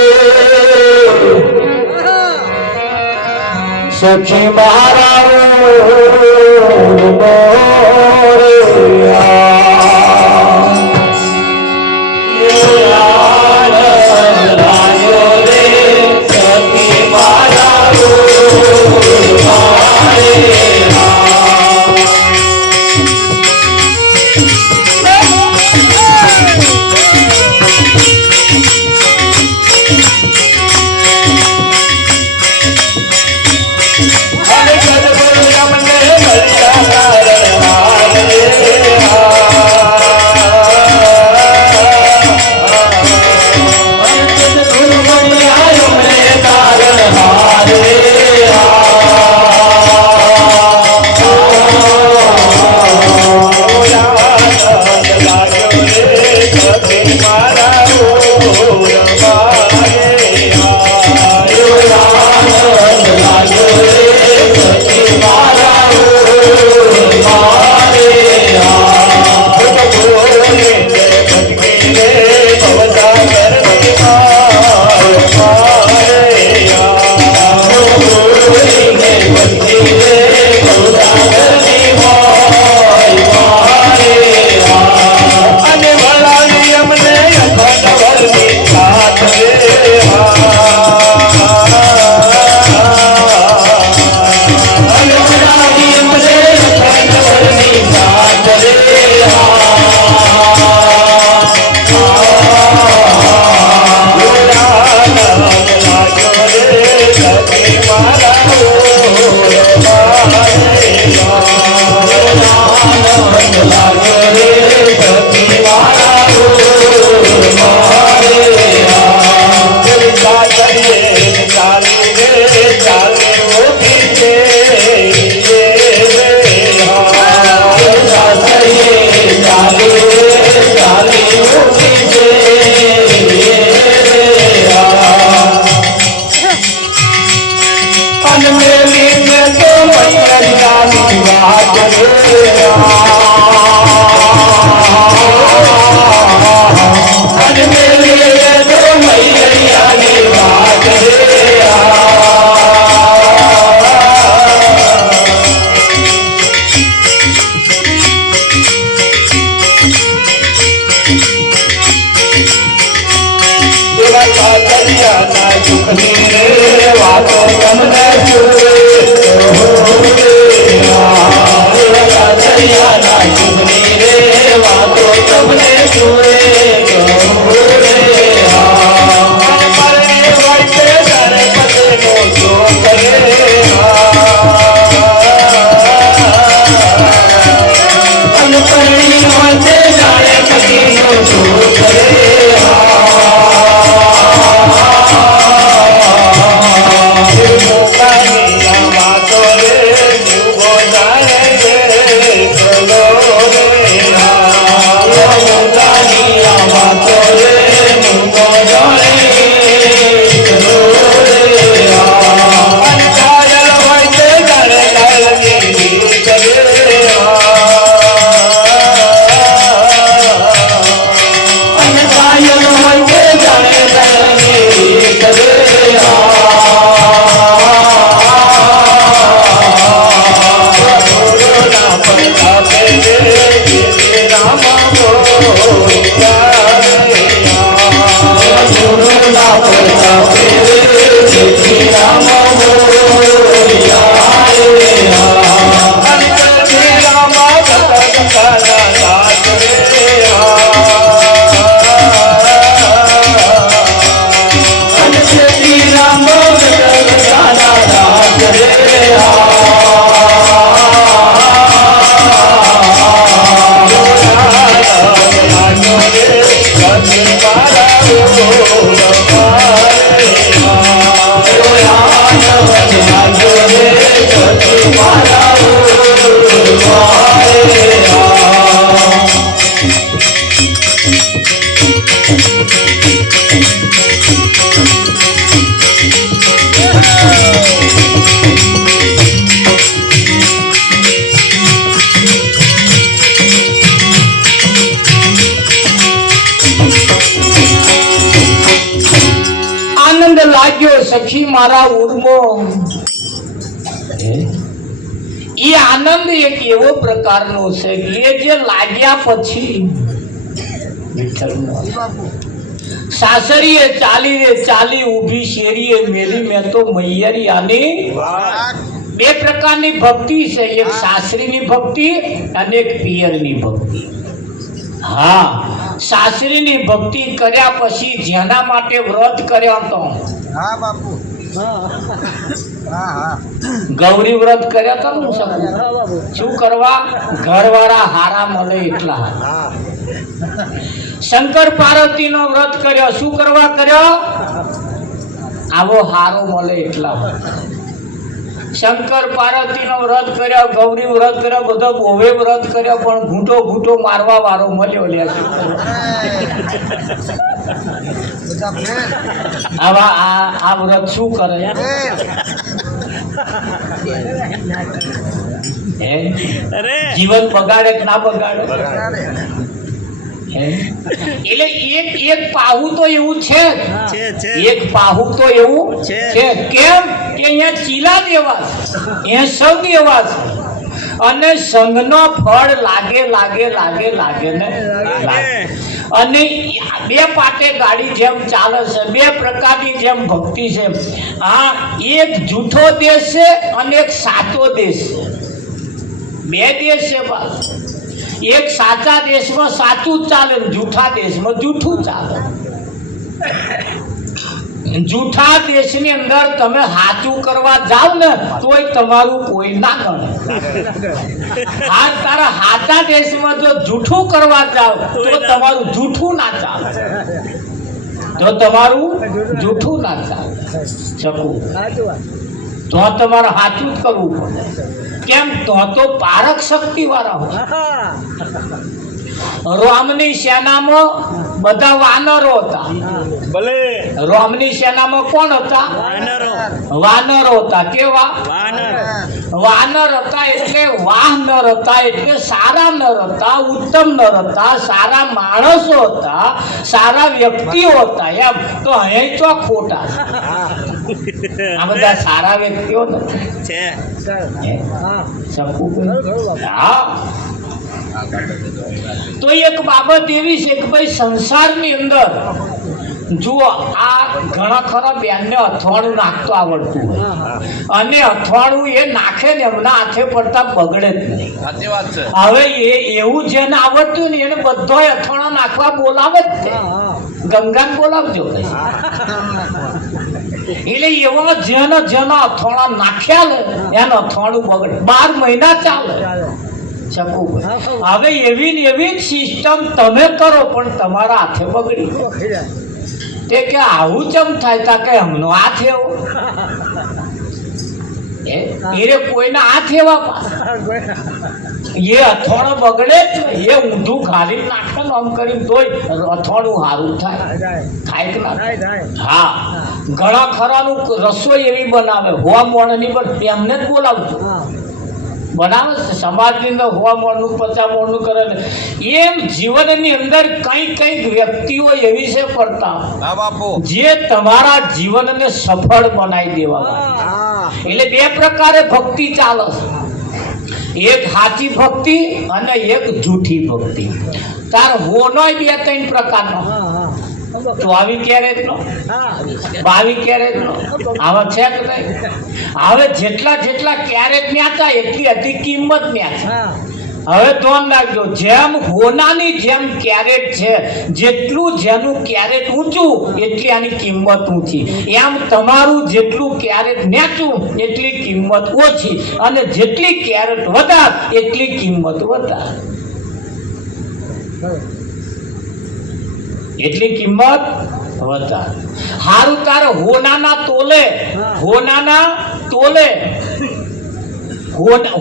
સખી મારા મન મેલી મેં તો મૈયરિયાની વાત રે મન મેલી મેં તો મૈયરિયાની વાત રે દરિયાના સુખની રે વાતો તમને સુરે દરિયાના સુખની રે વાતો તમને સુરે સખી મારા ઉર્મો એ આનંદ એક એવો પ્રકારનો છે કે જે લાગ્યા પછી સાસરીએ ચાલી ઊભી શેરીએ મેલી મેં તો મૈયરિયાની બે પ્રકારની ભક્તિ છે, એક સાસરીની ભક્તિ અને એક પિયરની ભક્તિ. હા, સાસરીની ભક્તિ કર્યા પછી જેના માટે વ્રત કર્યો હતો, હા બાપુ, ગૌરી વ્રત કર્યા હતા ને, શું કરવા? ઘરવાળા હારા મળે એટલા. શંકર પાર્વતી નો વ્રત કર્યો, શું કરવા કર્યો? આવો હારો મળે એટલા. શંકર પાર્વતી નો વ્રત કર્યો, ગૌરી વ્રત કર્યો, બધો બોવે વ્રત કર્યો, પણ ઘૂંટો ઘૂંટો મારવા વાળો મળ્યો. આવા આ વ્રત શું કરે? જીવન બગાડે કે ના બગાડે? એટલે એક પાહુ તો એવું છે, એક પાહુ તો એવું છે. કેમ કે અહીંયા ચીલા દેવા, અહીંયા સંઘ એવા છે, અને સંઘનો ફળ લાગે લાગે લાગે લાગે ને લાગે. અને બે પાટે ગાડી જેમ ચાલે છે, બે પ્રકારની જેમ ભક્તિ છે. હા, એક જૂઠો દેશ છે અને એક સાચો દેશ છે. બે દેશ છે બસ. એક સાચા દેશમાં સાચું જ ચાલે, જૂઠા દેશમાં જૂઠું ચાલે. જૂઠા દેશની અંદર તમે સાચું કરવા જાવ ને તોય તમારું કોઈ ના ગણે. આ તારા સાચા દેશમાં જો જૂઠું કરવા જાવ તો તમારું જૂઠું ના ચાલે, તો તમારું જૂઠું ના ચાલે શકું. તો તમારે સાચું જ કરવું પડે. કેમ? તો પારક શક્તિ વાળા હોય. રામની સેનામાં બધા વાનરો હતા. ભલે રામની સેનામાં કોણ હતા? વાનરો હતા. કેવા વાનર હતા? એટલે વાહ નર હતા, એટલે સારા નર હતા, ઉત્તમ નર હતા, સારા માણસો હતા, સારા વ્યક્તિઓ હતા. એમ તો અહીં તો ખોટા આ બધા સારા વ્યક્તિઓ નથી. હા, તો એક બાબત એવી છે કે ભાઈ સંસારની અંદર જુઓ, આ ઘણા ખરા બેનને અથવાણું નાખતો આવડતું હોય, અને અથવાણું એ નાખે ને એમના હાથે પડતા બગડે જ નહીં. સાચી વાત છે. હવે એ એવું જેને આવડતું ને એને બધોય અથવાણા નાખવા બોલાવે જ તે. ગંગાને બોલાવજો એટલે એવા જેનો અથવાણા નાખ્યા ને એનો અથવાણું બગડે, 12 મહિના ચાલે. હવે એવી ને એવી સિસ્ટમ તમે કરો પણ તમારા હાથે બગડી તે કે આવું ચમ થાય તા કે હમનો હાથ એવો એ કોઈના હાથ એવા એ અથોણો બગડે એ ઊંધું ઘાલી નાખે ને આમ કરીને તોય અથોણું સારું થાય કે ના? હા, ઘણા ખરાનું રસોઈ એવી બનાવે હોવા મોણની પણ એમને જ બાવજો બનાવે છે સમાજની અંદર હોવા મોણનું 50 મોણનું કરે ને એમ જીવનની અંદર કંઈક વ્યક્તિઓ એવી છે પડતા જે તમારા જીવનને સફળ બનાવી દેવા. એટલે 2 પ્રકારે ભક્તિ ચાલે છે, એક સાચી ભક્તિ અને એક જૂઠી ભક્તિ. તાર હોનોય 2-3 પ્રકારનો. 24 કેરેટનો, 22 કેરેટનો, આવા છે કે નહીં? હવે જેટલા કેરેટ ન્યાતા એટલી અતિ કિંમત ન્યા. હવે ધ્યાન રાખજો, જેમ હોનાની જેમ કેરેટ છે, જેટલું જેનું કેરેટ ઊંચું એટલી આની કિંમત ઊંચી. એમ તમારું જેટલું કેરેટ નેચું એટલી કિંમત ઓછી, અને જેટલી કેરેટ વધારે એટલી કિંમત વધારે. એટલી કિંમત વધારે. હારું, તારે હોનાના તોલે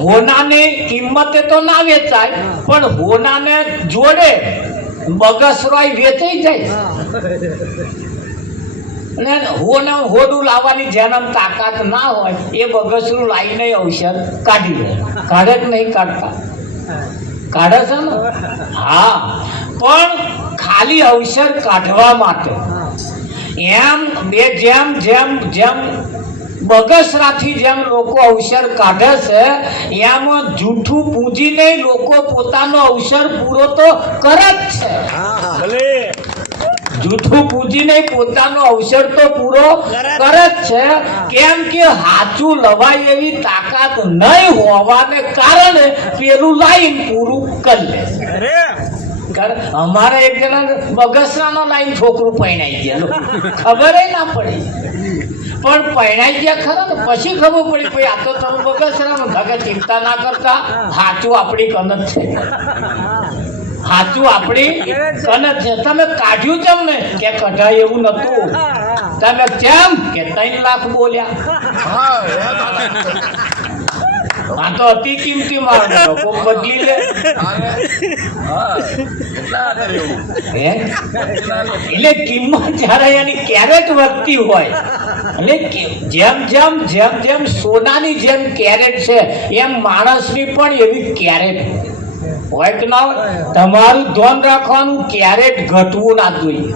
હોનાની કિંમતે તો ના વેચાય, પણ હોનાને જોડે બગસરાય વેચાઈ જાય. અને હોડું લાવવાની જેનામ તાકાત ના હોય એ બગસરું લાવીને અવસર કાઢી લે. કાઢે જ નહીં કાઢતા? કાઢે છે ને? હા, પણ ખાલી અવસર કાઢવા માટે એમ જેમ બગસરાથી જેમ લોકો અવસર કાઢે છે એમ જૂઠું પૂંજીને લોકો પોતાનો અવસર પૂરો તો કરે જ છે. જૂઠું પૂંજીને પોતાનો અવસર તો પૂરો કરે જ છે. કેમ કે સાચું લવાય એવી તાકાત નહીં હોવાને કારણે પેલું લાઈન પૂરું કરી લે. અમારે એક જણા બગસરાનો લાઈન છોકરું પરણાઈ ગયેલું, ખબર ના પડી, પણ પરણાઈ ગયા ખરા ને પછી ખબર પડી ભાઈ આ તો તમે બગસરામાં ધગે ચિંતા ના કરતા, સાચું આપણી કનત છે, સાચું આપણી કનત છે. તમે કાઢ્યું કેમ ને કે કઢાય એવું નતું. તમે કેમ કે 3 લાખ બોલ્યા, આ તો અતિ કિંમતી માલ બદલી લે. એટલે કિંમત જયારે એની કેરેટ વધતી હોય, એટલે જેમ સોનાની જેમ કેરેટ છે એમ માણસની પણ એવી કેરેટ હોય કે ના હોય. તમારું ધ્યાન રાખવાનું, કેરેટ ઘટવું ના જોઈએ.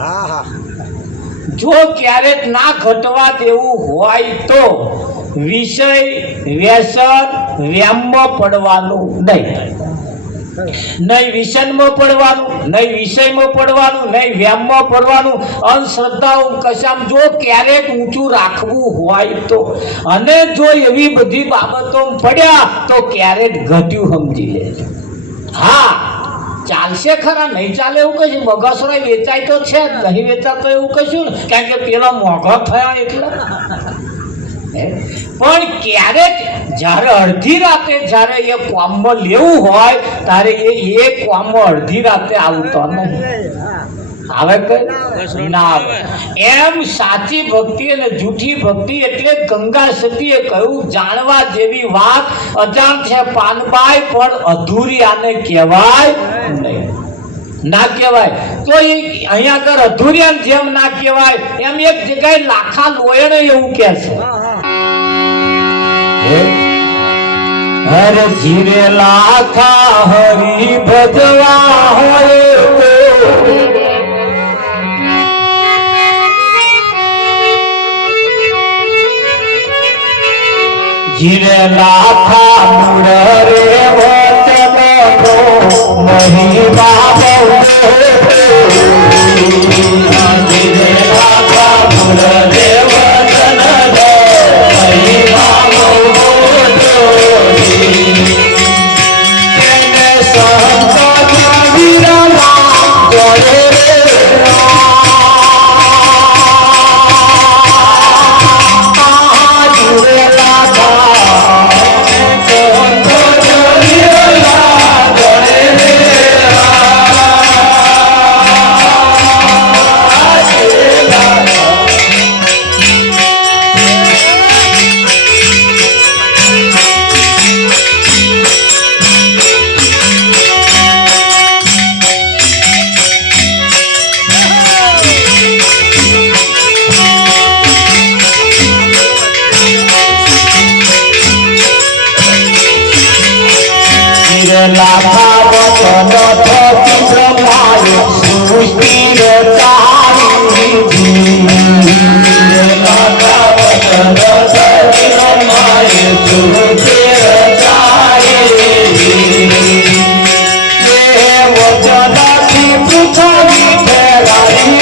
જો કેરેટ ના ઘટવા દેવું હોય તો વિષય વ્યસન વ્યામમાં પડવાનું નહીં વ્યસનમાં પડવાનું, નહીં વિષયમાં પડવાનું, નહીં વ્યામમાં પડવાનું, અંધશ્રદ્ધાઓ કશામ જો કેરેટ ઊંચું રાખવું હોય તો. અને જો એવી બધી બાબતો પડ્યા તો કેરેટ ઘટ્યું સમજી લે. હા, ચાલશે ખરા, નહીં ચાલે એવું કહીશું. બગસરો વેચાય તો છે જ, નહીં વેચાતો એવું કહીશું ને, કારણ કે પેલા મોંઘા થયા એટલે. પણ ક્યારેક જ્યારે અડધી રાતે જ્યારે એ કોમમાં લેવું હોય ત્યારે એ કોમમાં અડધી રાતે આવતો નહીં. આવે કે ના આવે. એમ સાચી ભક્તિ અને જૂઠી ભક્તિ એટલે ગંગા સતીએ કહ્યું, જાણવા જેવી વાત અજાણ છે પાનબાઈ, પણ અધૂરી આને કહેવાય નહીં. ના કહેવાય તો એ અહીંયા આગળ અધૂરિયા જેમ ના કહેવાય એમ એક જગ્યાએ લાખા લોયણે એવું કહે છે હરે જીરે લાખા હરી ભજવા હોય જીરે લાખા મૂળ રે વચન મહિમા જીરે લાખા મૂળ રે વચન મહિમા લાખા વચન થકી બ્રહ્માએ સૃષ્ટિ રચાવી લાખા વચન થકી બ્રહ્માએ સૃષ્ટિ રચાવી વચનથી પૃથ્વી ઠેરાઈ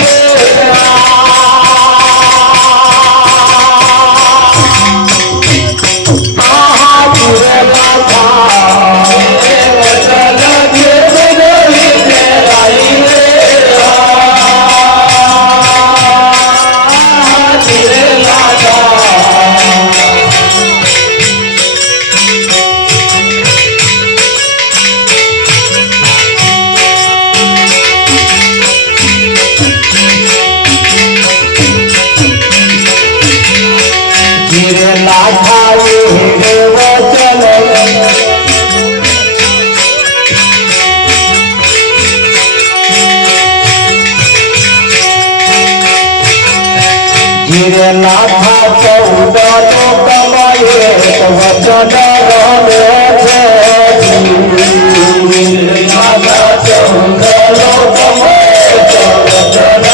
જીરે લાખા 14 લોકમય વચન રહે છે જીરે લાખા 14 લોકમય વચન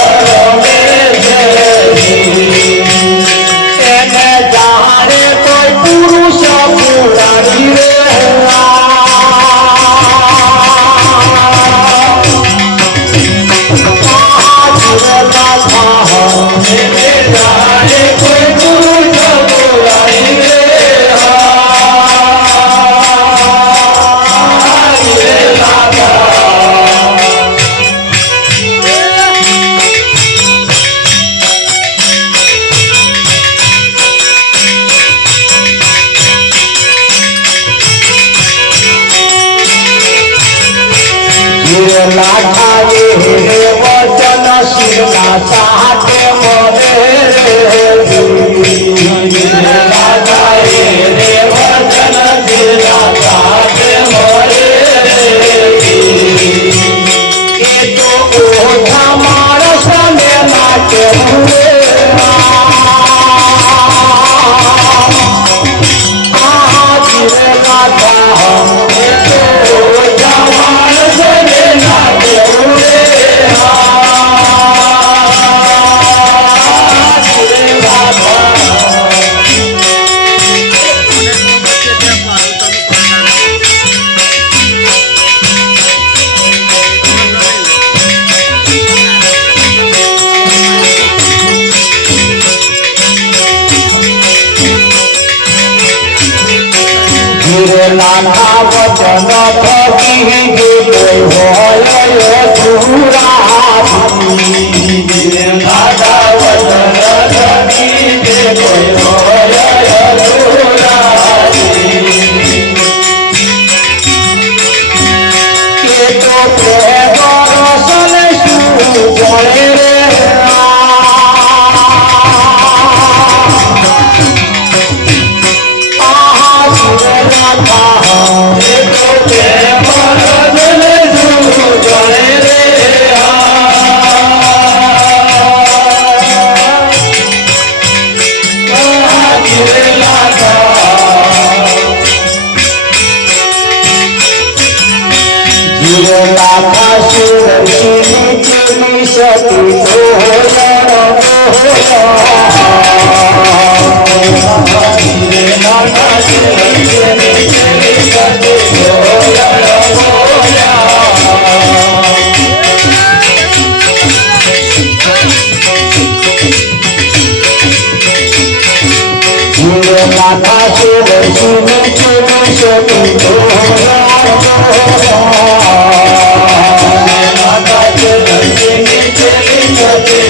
રહે છે એને જાણે કોઈ પુરુષ પુરાણી રે લાખા રે વચન શિરના સાથે મળે લાખા રે વચન શિરના સાથે મળે એ તો ઓછા માણસને ના કહેવું લાખા વચન થકી કોઈ હોય સુરાજી લાખા વચન થકી કોઈ હોય સુરાજી કે તો પ્રેમ રસન શું જોડે રે લાખા માતા છે લક્ષ્મી ચેલી સતી માતા છે લક્ષ્મી ચેલી સતી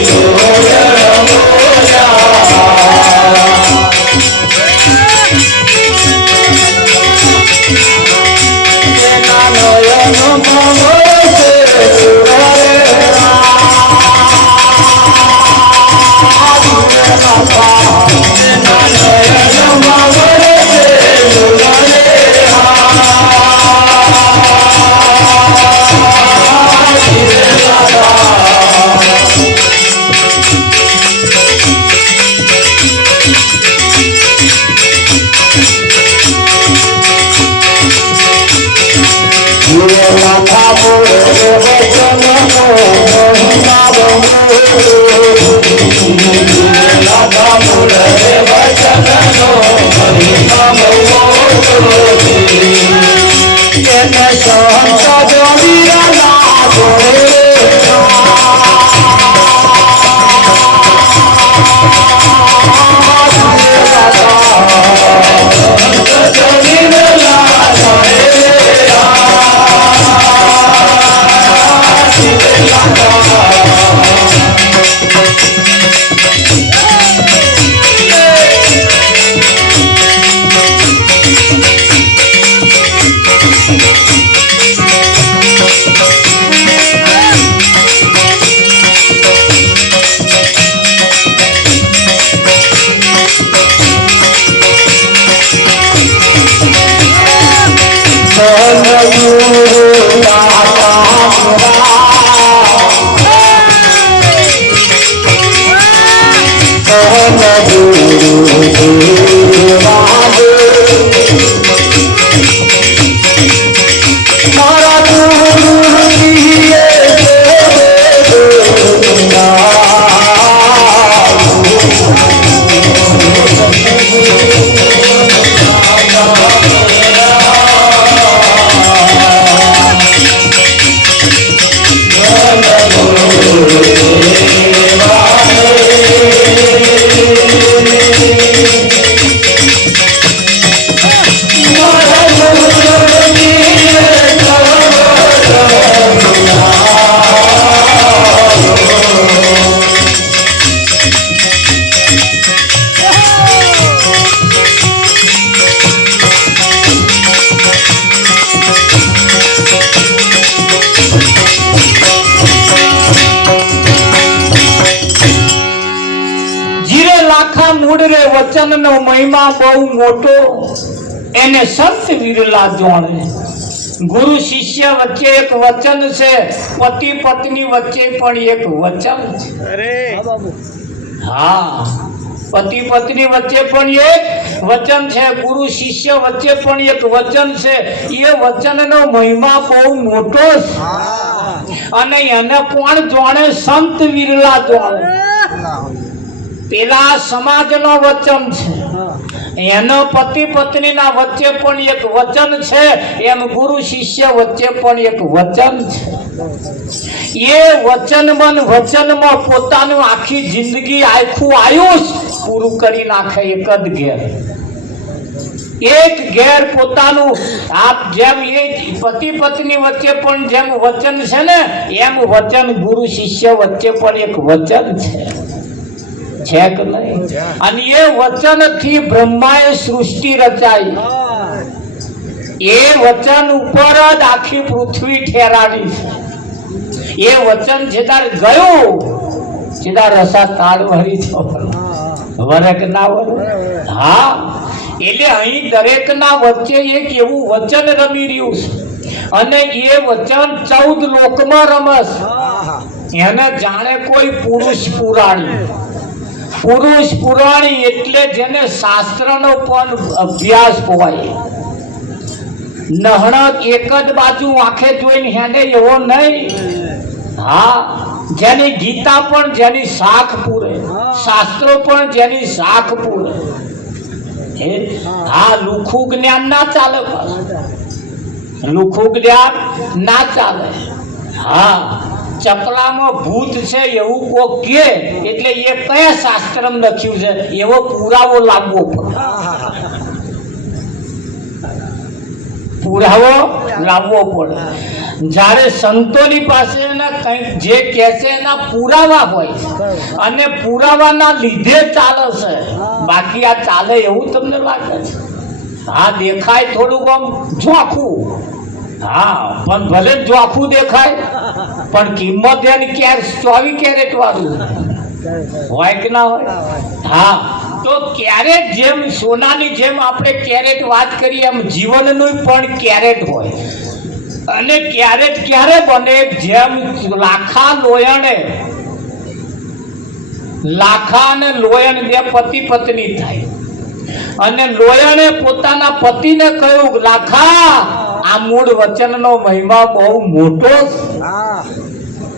વચનનો મહિમા બહુ મોટો એને સંત વિરલા જાણે. ગુરુ શિષ્ય વચ્ચે એક વચન છે, પતિ પત્ની વચ્ચે પણ એક વચન છે. હા, પતિ પત્ની વચ્ચે પણ એક વચન છે, ગુરુ શિષ્ય વચ્ચે પણ એક વચન છે. એ વચનનો મહિમા બહુ મોટો છે અને એને કોણ જાણે? સંત વિરલા જાણે. પેલા સમાજનો વચન છે, એનો પતિ પત્નીના વચ્ચે પણ એક વચન છે, એમ ગુરુ શિષ્ય વચ્ચે પણ એક વચન છે. એ વચનમાં પોતાનું આખી જિંદગી આખું આયુષ પૂરું કરી નાખે એક જ ઘેર. એક ઘેર પોતાનું આપ જેમ એ પતિ પત્ની વચ્ચે પણ જેમ વચન છે ને, એમ વચન ગુરુ શિષ્ય વચ્ચે પણ એક વચન છે કે નહીં? અને એ વચન થી બ્રહ્માએ સૃષ્ટિ રચાઈ. એ વચન ઉપર જ આખી પૃથ્વી ઠેરાવી છે. એ વચન જેદાર ગયું સીધા રસા તાળ ભરી વરક ના વર. હા, એટલે અહીં દરેક ના વચ્ચે એક એવું વચન રમી રહ્યું છે અને એ વચન 14 લોકમાં રમસ. એને જાણે કોઈ પુરુષ પુરાણી એટલે જેને શાસ્ત્રનો પણ અભ્યાસ હોય. નહણક એક જ બાજુ આંખે જોઈને હેને એવો નહીં. હા, જેની ગીતા પણ જેની શાખ પૂરે, શાસ્ત્રો પણ જેની શાખ પૂરે. હે હા લુખું જ્ઞાન ના ચાલે પાછું. લુખું જ્ઞાન ના ચાલે. હા ચકલામાં ભૂત છે એવું કોક કે એટલે એ કયા શાસ્ત્રમાં લખ્યું છે એવો પુરાવો લાવવો પડે. પુરાવો લાવવો પડે. જ્યારે સંતોની પાસે કંઈક જે કહે છે એના પુરાવા હોય છે અને પુરાવાના લીધે ચાલે છે. બાકી આ ચાલે એવું તમને લાગે છે? હા દેખાય થોડુંક આમ જોખું, હા પણ ભલે જોખું દેખાય પણ કિંમત એની 24 કેરેટ વાળું હોય કે ના હોય? હા તો કેરેટ જેમ સોનાની જેમ આપણે કેરેટ વાત કરીએ એમ જીવનનું પણ કેરેટ હોય. અને કેરેટ ક્યારે બને? જેમ લાખા અને લોયણ બે પતિ પત્ની થાય અને લોયણે પોતાના પતિને કહ્યું લાખા આ મૂળ વચનનો મહિમા બહુ મોટો છે.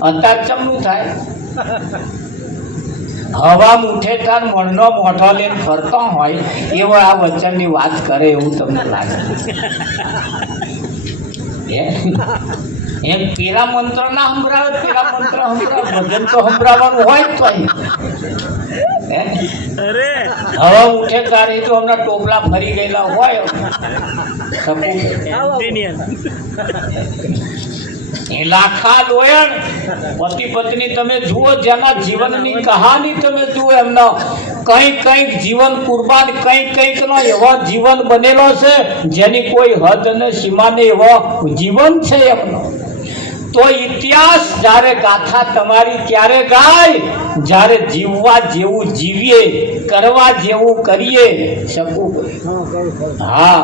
અત્યારે ચમનું થાય હવા ઉઠે તાર મણનો મોઢો લઈને ફરતો હોય એવો આ વચનની વાત કરે એવું તમને લાગે? એમ પેલા મંત્ર ના સંભળાવે, પેલા મંત્ર સંભળાવે, ભજન તો સંભળાવવાનું હોય જ. તો હવા ઉઠે તારે તો હમણાં ટોપલા ફરી ગયેલા હોય એ લાખા લોયણ પતિ પત્ની તમે જુઓ, જેના જીવનની કહાની તમે જુઓ, એમનો કંઈક જીવન કુરબાન કંઈક નો એવો જીવન બનેલો છે જેની કોઈ હદ અને સીમા નહીં એવો જીવન છે એમનો. તો ઇતિહાસ જ્યારે ગાથા તમારી ક્યારે ગાય? જ્યારે જીવવા જેવું જીવીએ, કરવા જેવું કરીએ શકું. હા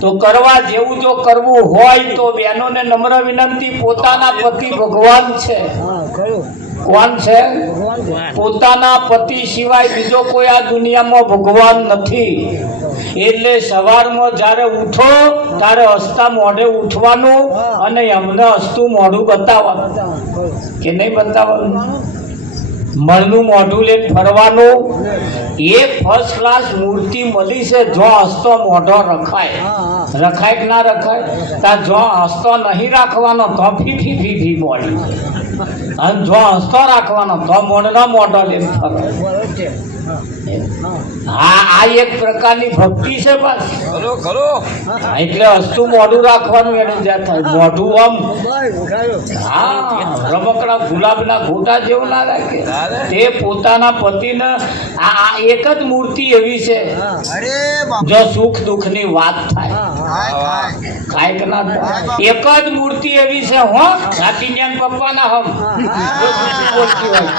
તો કરવા જેવું જો કરવું હોય તો બહેનોને નમ્ર વિનંતી, પોતાના પતિ ભગવાન છે. કોણ છે? પોતાના પતિ સિવાય બીજો કોઈ આ દુનિયામાં ભગવાન નથી. એટલે સવારમાં જ્યારે ઉઠો ત્યારે હસતા મોઢે ઉઠવાનું અને એમને હસતું મોઢું બતાવવાનું કે નહીં બતાવવાનું? મનનું મોઢું લઈને ફરવાનું. એક ફર્સ્ટ ક્લાસ મૂર્તિ મળી છે જો હસતો મોઢો રખાય કે ના રખાય? ત્યાં જો હસતો નહીં રાખવાનો તો ફી મોડી, અને જો હસતો રાખવાનો તો મનનો મોઢો લઈને ફરવાનો. હા આ એક પ્રકારની ભક્તિ છે બસ. એટલે હસતું મોઢું રાખવાનું એને જ્યાં થાય મોઢું આમ હા રમકડા ગુલાબના ગોટા જેવું ના રાખે. તે પોતાના પતિને આ એક જ મૂર્તિ એવી છે જો સુખ દુઃખની વાત થાય કાંઈ કે ના થાય. એક જ મૂર્તિ એવી છે હો હાથીન્યાન પપ્પાના હમ બોલતી હોય.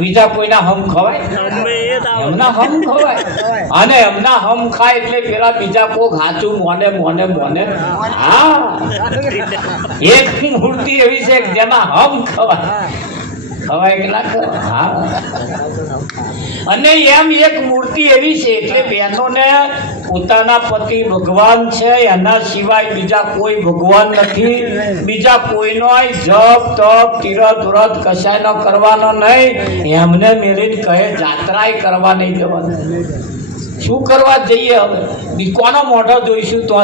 બીજા કોઈના હમ ખવાય? એમના હમ ખવાય. અને એમના હમ ખાય એટલે પેલા બીજા કોક હાચું મોને. હા એક મૂર્તિ એવી છે જેના હમ ખવાય કે ના ખવાય? હા અને એમ એક મૂર્તિ એવી છે એટલે બહેનોને પોતાના પતિ ભગવાન છે, એના સિવાય બીજા કોઈ ભગવાન નથી. બીજા કોઈનો જપ તપ તીરથ વ્રત કશાયનો કરવાનો નહીં. એમને મેળીને કહે જાત્રાય કરવા નહીં જવાનું. શું કરવા જઈએ હવે? કોનો મોઢો જોઈશું તો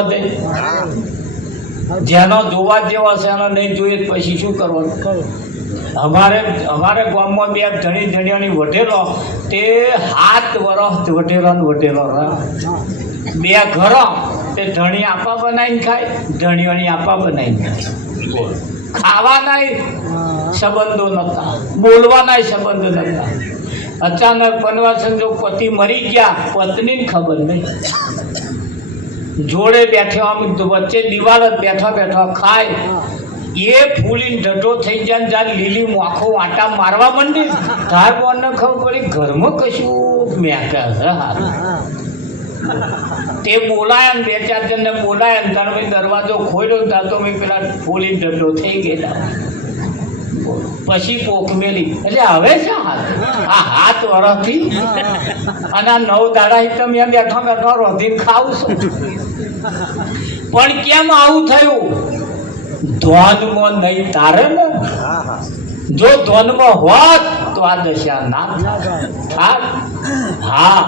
જેનો જોવા જેવો છે એનો નહીં જોઈએ પછી શું કરવાનું? અમારે ગામમાં બે ધણીઓની વઢેલો તે 7 વર્ષ વઢેલો બે ઘરો તે ધણી આપા બનાવીને ખાય, ધણીઓની આપા બનાવીને ખાય. ખાવાના સંબંધો નહોતા, બોલવાના સંબંધો નહોતા. અચાનક બનવા સંજોગ પતિ મરી ગયા, પત્નીને ખબર નહીં. જોડે બેઠો આમ વચ્ચે દિવાલ જ બેઠા ખાય. એ ફૂલીને ઢઢો થઈ જાય જ્યારે લીલી આંખો આટા મારવા માંડી તાર બોનને ખબર પડી ઘરમાં કશું મેકા છે. તે બોલાયા ને 2-4 જણને બોલાયા ને તાર ભાઈ દરવાજો ખોલ્યો ત્યાં તો મેં પેલા ફૂલીને ઢઢો થઈ ગયેલા. પછી પોખ મેલી એટલે હવે છે આ 7 વર્ષથી અને આ 9 દાડા તમે બેઠો રોધીને ખાવ છો. પણ કેમ આવું થયું? ધ્યાનમાં નહીં તારે ને જો ધોનમાં હોત તો આ દશા ના થાત. હા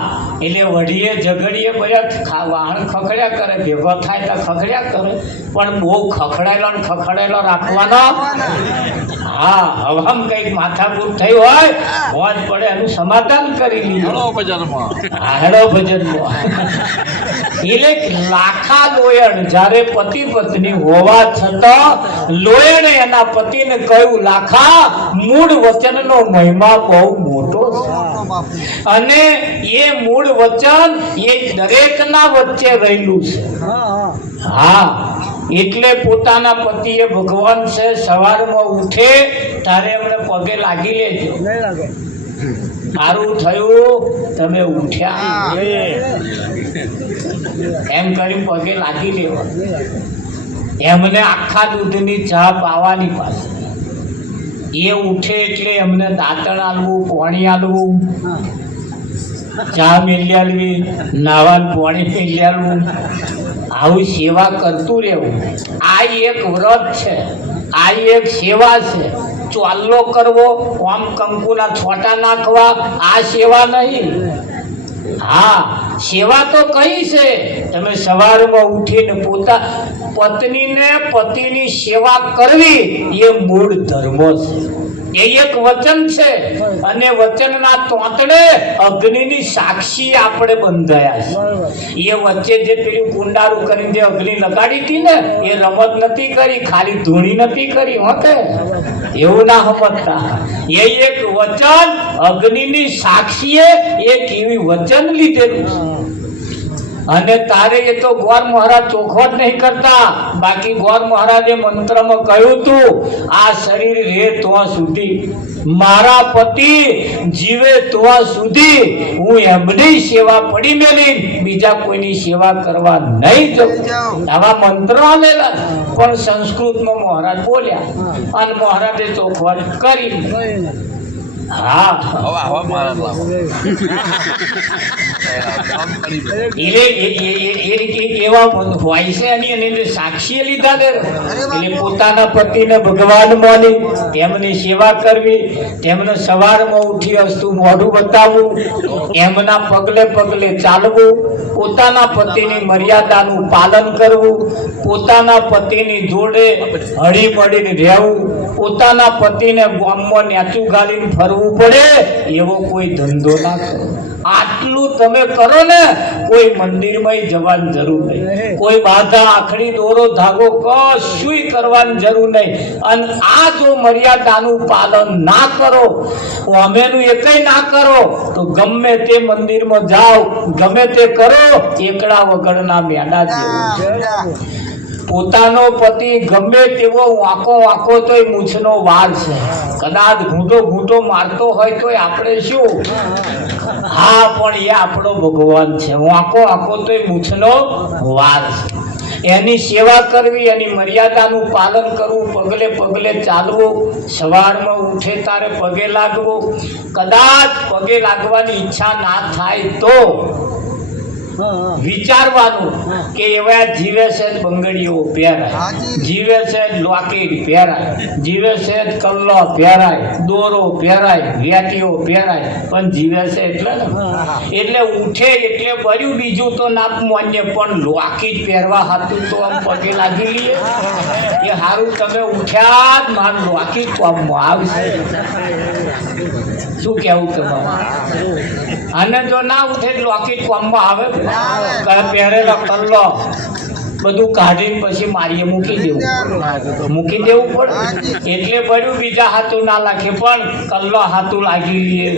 એટલે વઢીએ ઝઘડીએ બધા વાહન ખખડ્યા કરે, ભેગો થાય તો ખખડ્યા કરે, પણ બહુ ખખડાયેલો રાખવાનો. હા હવામ કઈક માથાકૂટ થઈ હોય હોજ પડે એનું સમાધાન કરી લીધું. હાડો ભજનમાં એટલે લાખા લોયણ જ્યારે પતિ પત્ની હોવા છતાં લોયણે એના પતિને કહ્યું, લાખા મૂળ વચનનો મહિમા બહુ મોટો છે અને એ મૂળ વચન એ દરેકના વચ્ચે રહેલું છે. હા એટલે પોતાના પતિએ ભગવાન છે સવારમાં ઉઠે ત્યારે એમને પગે લાગી લેજો. સારું થયું તમે ઉઠ્યા એમ કરી પગે લાગી લેવા. એમને આખા દૂધની ચા પાવાની પાસે એ ઉઠે એટલે એમને દાંતણ આલવું, પાણી આલવું, ચા મેલી આલવી, નાવાનું પાણી મેલી આલવું, આવું સેવા કરતું રહેવું. આ એક વ્રત છે, આ એક સેવા છે. ચાલ્લો કરવો, આમ કંકુના છોટા નાખવા, આ સેવા નહીં. હા સેવા તો કઈ છે? તમે સવારમાં ઉઠીને પોતા પત્નીને પતિની સેવા કરવી એ મૂળ ધર્મ છે. એ એક વચન છે અને વચનના તોંતડે અગ્નિની સાક્ષી આપણે બંધાયા છે. એ વચ્ચે જે પેલું કુંડારું કરીને જે અગ્નિ લગાડી હતી ને એ રમત નથી કરી, ખાલી ધૂણી નથી કરી હોતે, એવું ના સમજતા. એ એક વચન અગ્નિની સાક્ષીએ એક એવી વચન લીધેલું છે. અને તારે એ તો ગોર મહારાજ ચોખવટ નહીં કરતા, બાકી ગોર મહારાજે મંત્રમાં કહ્યું હતું, આ શરીર રહે ત્યાં સુધી, મારા પતિ જીવે ત્યાં સુધી હું એમની સેવા પડી મેલી બીજા કોઈની સેવા કરવા નહીં જઉં. આવા મંત્રો આવેલા પણ સંસ્કૃતમાં મહારાજ બોલ્યા અને મહારાજે ચોખવટ કરી. હા એવા હોય છે અને સાક્ષી લીધા દે એટલે પોતાના પતિને ભગવાન માની તેમની સેવા કરવી, તેમને સવારમાં ઉઠી હસતું મોઢું બતાવવું, એમના પગલે પગલે ચાલવું, પોતાના પતિની મર્યાદાનું પાલન કરવું, પોતાના પતિની જોડે હળી મળીને રહેવું, પોતાના પતિને ગામમાં નેચું ગાલીને ફરવું પડે એવો કોઈ ધંધો ના કરો. આટલું તમે કરો ને કોઈ મંદિરમાં જવાની જરૂર નહીં, કોઈ બાધા આખડી દોરો ધાગો કશુંય કરવાની જરૂર નહીં. અને આ જો મર્યાદાનું પાલન ના કરો, અમેનું એકય ના કરો, તો ગમે તે મંદિરમાં જાઓ, ગમે તે કરો, એકડા વગરના મેડા જેવું. પોતાનો પતિ ગમે તેવો વાંકો તોય મૂછનો વાર છે, કદાચ ઘૂંટો મારતો હોય તોય આપણે શું? હા પણ એ આપણો ભગવાન છે. વાંકો તોય મૂછનો વાર છે. એની સેવા કરવી, એની મર્યાદાનું પાલન કરવું, પગલે પગલે ચાલવું, સવારમાં ઉઠે તારે પગે લાગવું. કદાચ પગે લાગવાની ઈચ્છા ના થાય તો વિચારવાનું કે એવા જીવે છે બંગડીઓ પહેરાય, જીવે છે લોકેટ પહેરાય, જીવે છે કલ્લો પહેરાય, દોરો પહેરાય, વેટીઓ પહેરાય, પણ જીવે છે એટલે ઉઠે એટલે ભર્યું, બીજું તો ના માન્ય, પણ લોકેટ પહેરવા હતું તો આમ પગે લાગી લઈએ એ સારું. તમે ઉઠ્યા જ મારું લોકેટ કામમાં આવશે. શું કેવું તમારું? અને જો ના ઉઠે લોકેટ કામમાં આવે, પહેરેલો કલ્લો બધું કાઢીને પછી મારીએ મૂકી દેવું પડે. એટલે પડ્યું બીજા હાથું ના લાગે, પણ કલ્લો હાથું લાગી લઈએ.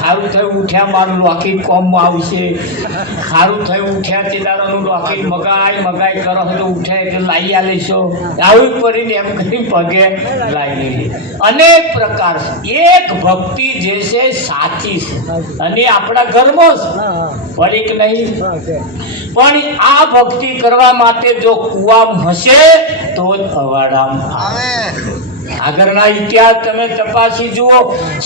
સારું થયું ઉઠ્યા મારું લોકેટ કામમાં આવશે, સારું થયું ઉઠ્યા ચિદારાનું લોકેટ મગાઈ કરો તો ઉઠે એટલે લાવી આલીશો, આવું કરીને એમ કરી પગે લાગી લઈએ. અનેક પ્રકાર છે. એક ભક્તિ જે છે સાચી છે અને આપણા ઘરમાં પડી કે નહીં, પણ આ ભક્તિ કરવા માટે જો કુવામ હશે તો જ અવાડામાં આવે. આગળના ઇતિહાસ તમે તપાસી જુઓ.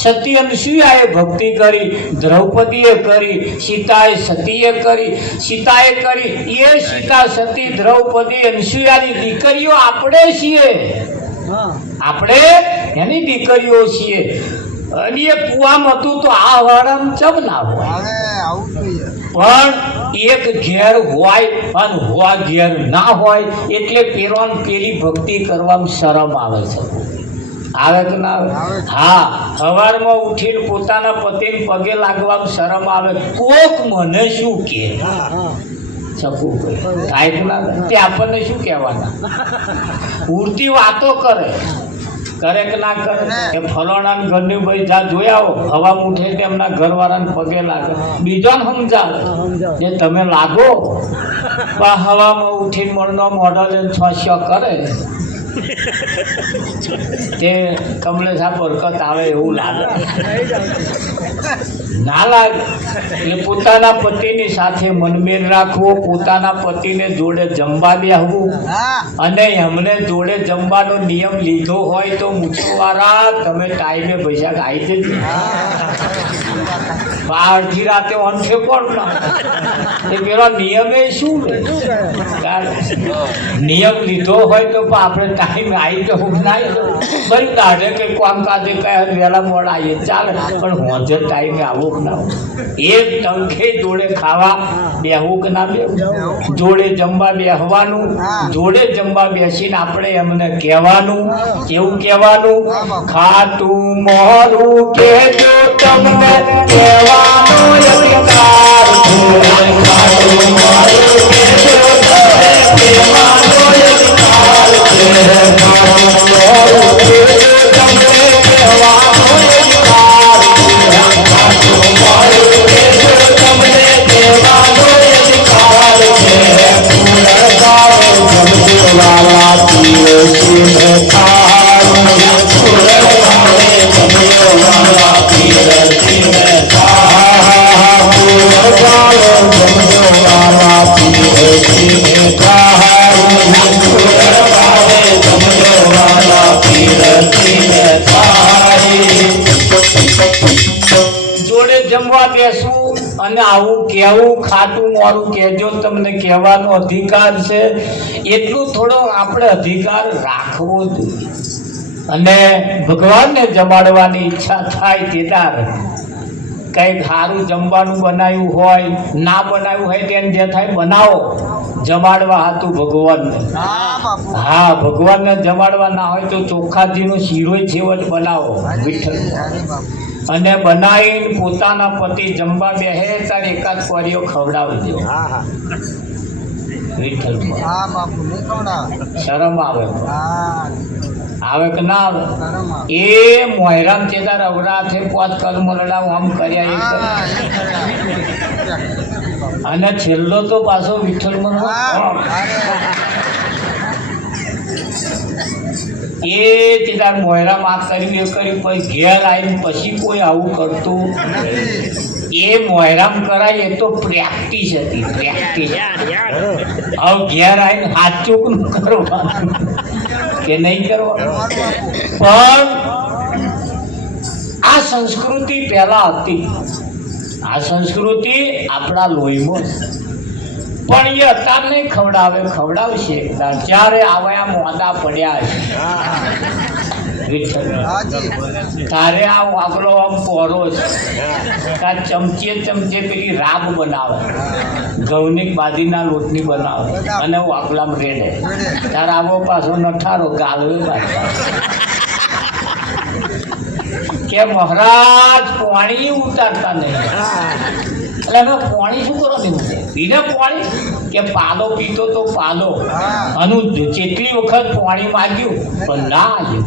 સતી અનસુયાએ ભક્તિ કરી, દ્રૌપદીએ કરી, સીતાએ સતીએ કરી, એ સીતા સતી દ્રૌપદી અનસુયાની દીકરીઓ આપણે છીએ. આપણે એની દીકરીઓ છીએ અને એ કુવામાં હતું તો આ વાળામાં ચમ ના હોય પણ એક ઘેર હોય અને હોવા ઘેર ના હોય એટલે પેલો પેલી ભક્તિ કરવામાં શરમ આવે છે. આવે કે ના આવે? હા, સવારમાં ઉઠીને પોતાના પતિને પગે લાગવામાં શરમ આવે. કોક મને શું કે શકું થાય કે ના તે આપણને શું કહેવાના? ઉડતી વાતો કરે કે ના કરે કે ફલાણા ઘરની ભાઈ જા જોઈ આવો, હવા ઉઠે તેમના ઘરવાળાને પગે લાગે, બીજાને સમજાવે જે તમે લાગો પણ હવામાં ઉઠીને મણનો મોઢો લઈને છસ્યો કરે તે કમલેશ આ બરકત આવે એવું લાગે ના લાગે. એટલે પોતાના પતિની સાથે મનમેળ રાખવો, પોતાના પતિને જોડે જમવા બેસવું અને એમને જોડે જમવાનો નિયમ લીધો હોય તો મૂછવાળા તમે ટાઈમે પૈસા ખાઈ જજો. અડધી રાતે અંઠે પણ ના એ પેલા નિયમે શું નિયમ લીધો હોય તો આપણે ટાઈમે આવી તો હું ના ફરી કાઢે કે કામ કાજે કયા વહેલા મોડા આવીએ ચાલે પણ હોજે ટાઈમે આવું ના એક ટંખે જોડે ખાવા બેહવું કે ના બેહવું, જોડે જમવા બેસવાનું, જોડે જમવા બેસીને આપણે એમને કહેવાનું, કેવું કહેવાનું? ખાતું મોરું કેજો તમને કહેવાનો અધિકાર છે. ખાતું મોરું કેજો તમને કહેવાનો અધિકાર છે. ખાતું મોરું કેજો તમને કહેવાનો અધિકાર છે. ખાતું મોરું કેજો તમને કહેવાનો અધિકાર છે. ફૂલડાઓ જમજો વાલા પીરસીને થાળું, ફૂલડાઓ જમજો વાલા પીરસીને થાળું, ફૂલડાઓ જમજો વાલા પીરસીને થાળું, ફૂલડાઓ જમજો વાલા પીરસીને થાળી. જોડે જમવા બેસવું અને આવું કહેવું, ખાતું મોડું કહેજો તમને કહેવાનો અધિકાર છે, એટલું થોડો આપણે અધિકાર રાખવો જોઈએ. અને ભગવાનને જમાડવાની ઈચ્છા થાય ત્યારે કંઈક સારું જમવાનું બનાવ્યું હોય, ના બનાવ્યું હોય તેને જે થાય બનાવો જમાડવા હતું ભગવાનને. હા, ભગવાનને જમાડવા ના હોય તો ચોખ્ખાજીનો શીરો છેવટ બનાવો વિઠ્ઠલ અને બનાવીને પોતાના પતિ જમવા બેસે ત્યારે એકાદ કોરીઓ ખવડાવજો વિઠ્ઠલ. શરમ આવે આવે કે ના આવે? એ મોયરામ ચેતા અવરાથે પોત કલમરડા આમ કર્યા અને છેલ્લો તો પાછો વિઠ્ઠલ એ ચેતા મોયરામ આ કર્યું એ કર્યું પછી ઘેર આવીને પછી કોઈ આવું કરતું એ મોયરામ કરાય એ તો પ્રેક્ટિસ હતી, પ્રેક્ટિસ. હવે ઘેર આવીને હાચું કરવાનું કે નહીં કરવાનું. પણ આ સંસ્કૃતિ પહેલા હતી, આ સંસ્કૃતિ આપણા લોહીમાં પણ એ અત્યારે નહીં ખવડાવશે જ્યારે આવ્યા મોડા પડ્યા છે તારે આ વાગલો આમ પોરો છે ચમચે પેલી રાબ બનાવે, ઘઉંની બાદીના લોટની બનાવે અને વાગલામાં રેડે તારે આવો પાછો નઠારો ગાલવે પાછા કે મહારાજ પાણી ઉતારતા નહીં. એટલે અમે પાણી શું કરો નહીં પીને પાણી કે પાલો પીતો તો પાલો અને જેટલી વખત પાણી માગ્યું પણ ના આવ્યું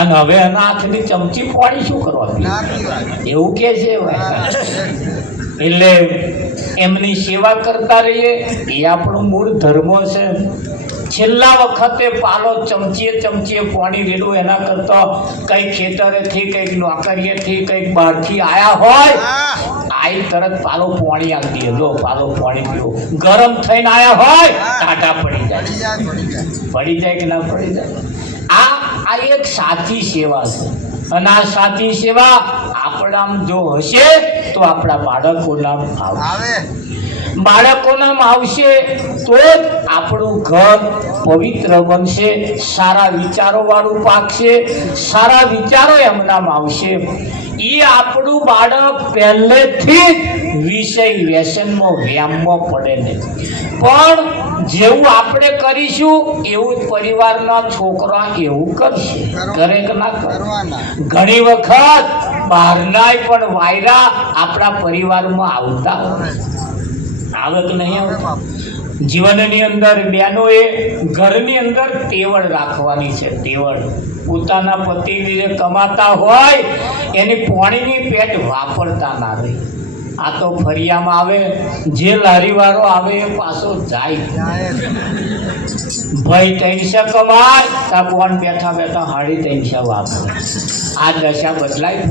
અને હવે એના હાથની ચમચી પાણી શું કરવા એવું કે છે. એટલે એમની સેવા કરતા રહીએ એ આપણો મૂળ ધર્મ છે. છેલ્લા વખતે પાલો ચમચીએ પાણી રેડવું એના કરતા કંઈક ખેતરેથી કંઈક નોકરીએથી કંઈક બહારથી આવ્યા હોય આઈ તરત પાલો પાણી આપી દે, લો પાલો પાણી પીવો. ગરમ થઈને આવ્યા હોય ટાટા પડી જાય કે ના પડી જાય. આ એક સાચી સેવા છે અને આ સાચી સેવા આપણામાં જો હશે તો આપણા બાળકોના આવે. બાળકોનામાં આવશે તો જ આપણું ઘર પવિત્ર બનશે, સારા વિચારો વાળું પાકશે, સારા વિચારો એમનામાં આવશે. એ આપણું બાળક પહેલેથી જ વિષય વ્યસનમાં વ્યામમાં પડે ને, પણ જેવું આપણે કરીશું એવું જ પરિવારના છોકરા એવું કરશે. કરે કે ના કરે? ઘણી વખત બહારનાય પણ વાયરા આપણા પરિવારમાં આવતા આવે કે નહીં આવતા? જીવનની અંદર બહેનોએ ઘરની અંદર તેવડ રાખવાની છે. તેવડ પોતાના પતિ જે કમાતા હોય એની પોણીની પેટ વાપરતા ના રહે. આ તો ફરિયામાં આવે, જે લારીવાળો આવે એ પાછો જાય. ભાઈ 300 કમાય તા કોણ બેઠા બેઠા 350 વાપરે. આ દશા બદલાય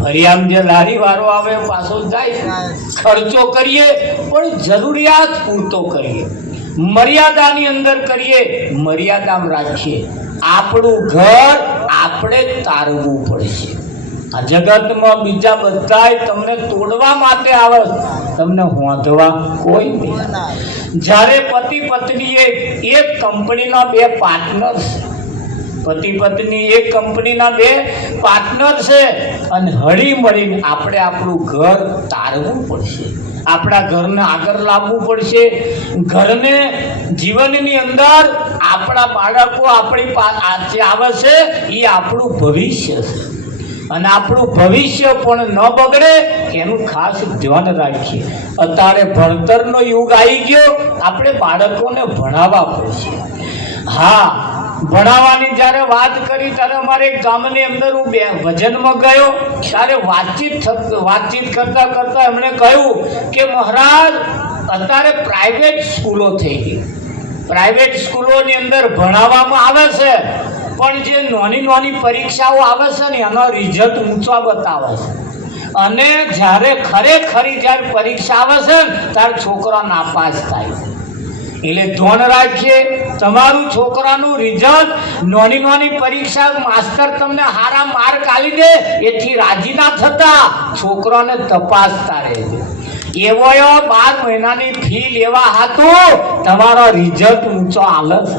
ફરિયામાં જે લારીવાળો આવે પાછો જાય. ખર્ચો કરીએ પણ જરૂરિયાત પૂરતો કરીએ, મર્યાદાની અંદર કરીએ, મર્યાદામાં રાખીએ. આપણું ઘર આપણે જ તારવું પડશે. આ જગતમાં બીજા બધાય તમને તોડવા માટે આવે, તમને હોંધવા કોઈ નહીં. જ્યારે પતિ પત્નીએ એક કંપનીના 2 પાર્ટનર છે, પતિ પત્ની એક કંપનીના 2 પાર્ટનર છે અને હળી મળીને આપણે આપણું ઘર તારવું પડશે, આપણા ઘરને આગળ લાવવું પડશે. ઘરને જીવનની અંદર આપણા બાળકો આપણી પાસે આવે છે એ આપણું ભવિષ્ય છે અને આપણું ભવિષ્ય પણ ન બગડે એનું ખાસ ધ્યાન રાખીએ. અત્યારે ભણતરનો યુગ આવી ગયો, આપણે બાળકોને ભણાવવા પડશે. હા, ભણાવવાની જ્યારે વાત કરી ત્યારે અમારે એક ગામની અંદર હું ભજનમાં ગયો ત્યારે વાતચીત કરતા કરતા એમણે કહ્યું કે મહારાજ અત્યારે પ્રાઇવેટ સ્કૂલો થઈ ગઈ, પ્રાઇવેટ સ્કૂલોની અંદર ભણાવવામાં આવે છે પણ જે નાની પરીક્ષાઓ આવે છે ને એનો રિઝલ્ટ ઊંચા બતાવે છે અને જ્યારે ખરેખરી જ્યારે પરીક્ષા આવે છે ને ત્યારે છોકરા નાપાસ થાય છે. એટલે ધ્યાન રાખીએ, તમારું છોકરાનું રિઝલ્ટ નાની પરીક્ષા માસ્તર તમને સારા માર્ક આપી દે એથી રાજી ના થતા છોકરાને તપાસતા રહેજો. એવો 12 મહિનાની ફી લેવા હાથું તમારો રિઝલ્ટ ઊંચો આવે છે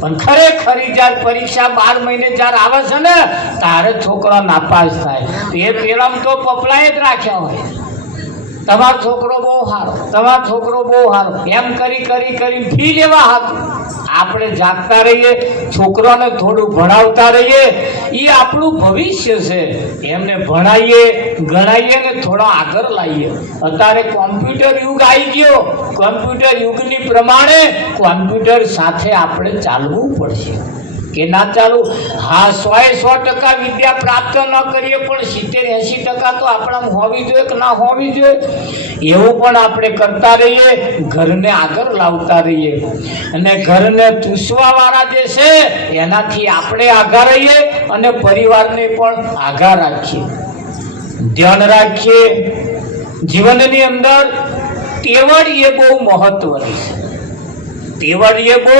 પણ ખરેખરી જ્યારે પરીક્ષા 12 મહિને જ્યારે આવે છે ને ત્યારે છોકરા નાપાસ થાય. એ પેલા તો પપલાએ જ રાખ્યા હોય, તમારો છોકરો બહુ સારો, તમારો છોકરો બહુ સારો, એમ કરી ફી લેવા હાથું આપણે જાગતા રહીએ, છોકરાને થોડું ભણાવતા રહીએ. એ આપણું ભવિષ્ય છે, એમને ભણાવીએ ગણાવીએ ને થોડા આગળ લાવીએ. અત્યારે કોમ્પ્યુટર યુગ આવી ગયો, કોમ્પ્યુટર યુગની પ્રમાણે કોમ્પ્યુટર સાથે આપણે ચાલવું પડશે કે ના ચાલુ? હા, 100% વિદ્યા પ્રાપ્ત ન કરીએ પણ 70-80% તો આપણામાં હોવી જોઈએ કે ના હોવી જોઈએ? એવું પણ આપણે કરતા રહીએ, ઘરને આગળ લાવતા રહીએ અને ઘરને ચૂસવાવાળા જે છે એનાથી આપણે આગળ રહીએ અને પરિવારને પણ આગળ રાખીએ. ધ્યાન રાખીએ, જીવનની અંદર તેવડ એ બહુ મહત્વની છે. તેવડ એ બહુ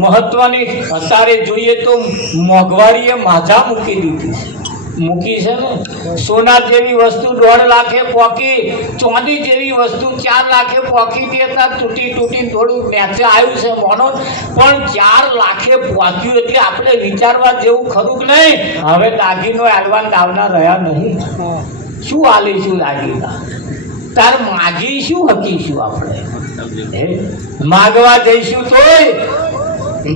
મહત્વની. અત્યારે જોઈએ તો મોંઘવારીએ માજા મૂકી છે ને. સોના જેવી વસ્તુ 1.5 લાખે પોકી, ચાંદી જેવી વસ્તુ 4 લાખે પોકી દેતા તૂટી થોડું નીચે આવ્યું છે મોનો, પણ 4 લાખે પહોંચ્યું એટલે આપણે વિચારવા જેવું ખરું કે નહીં? હવે દાગીનો આલવાન દાવના રહ્યા નહીં. શું આલીશું દાગીના? તાર માગી શું હકીશું? આપણે માગવા જઈશું તોય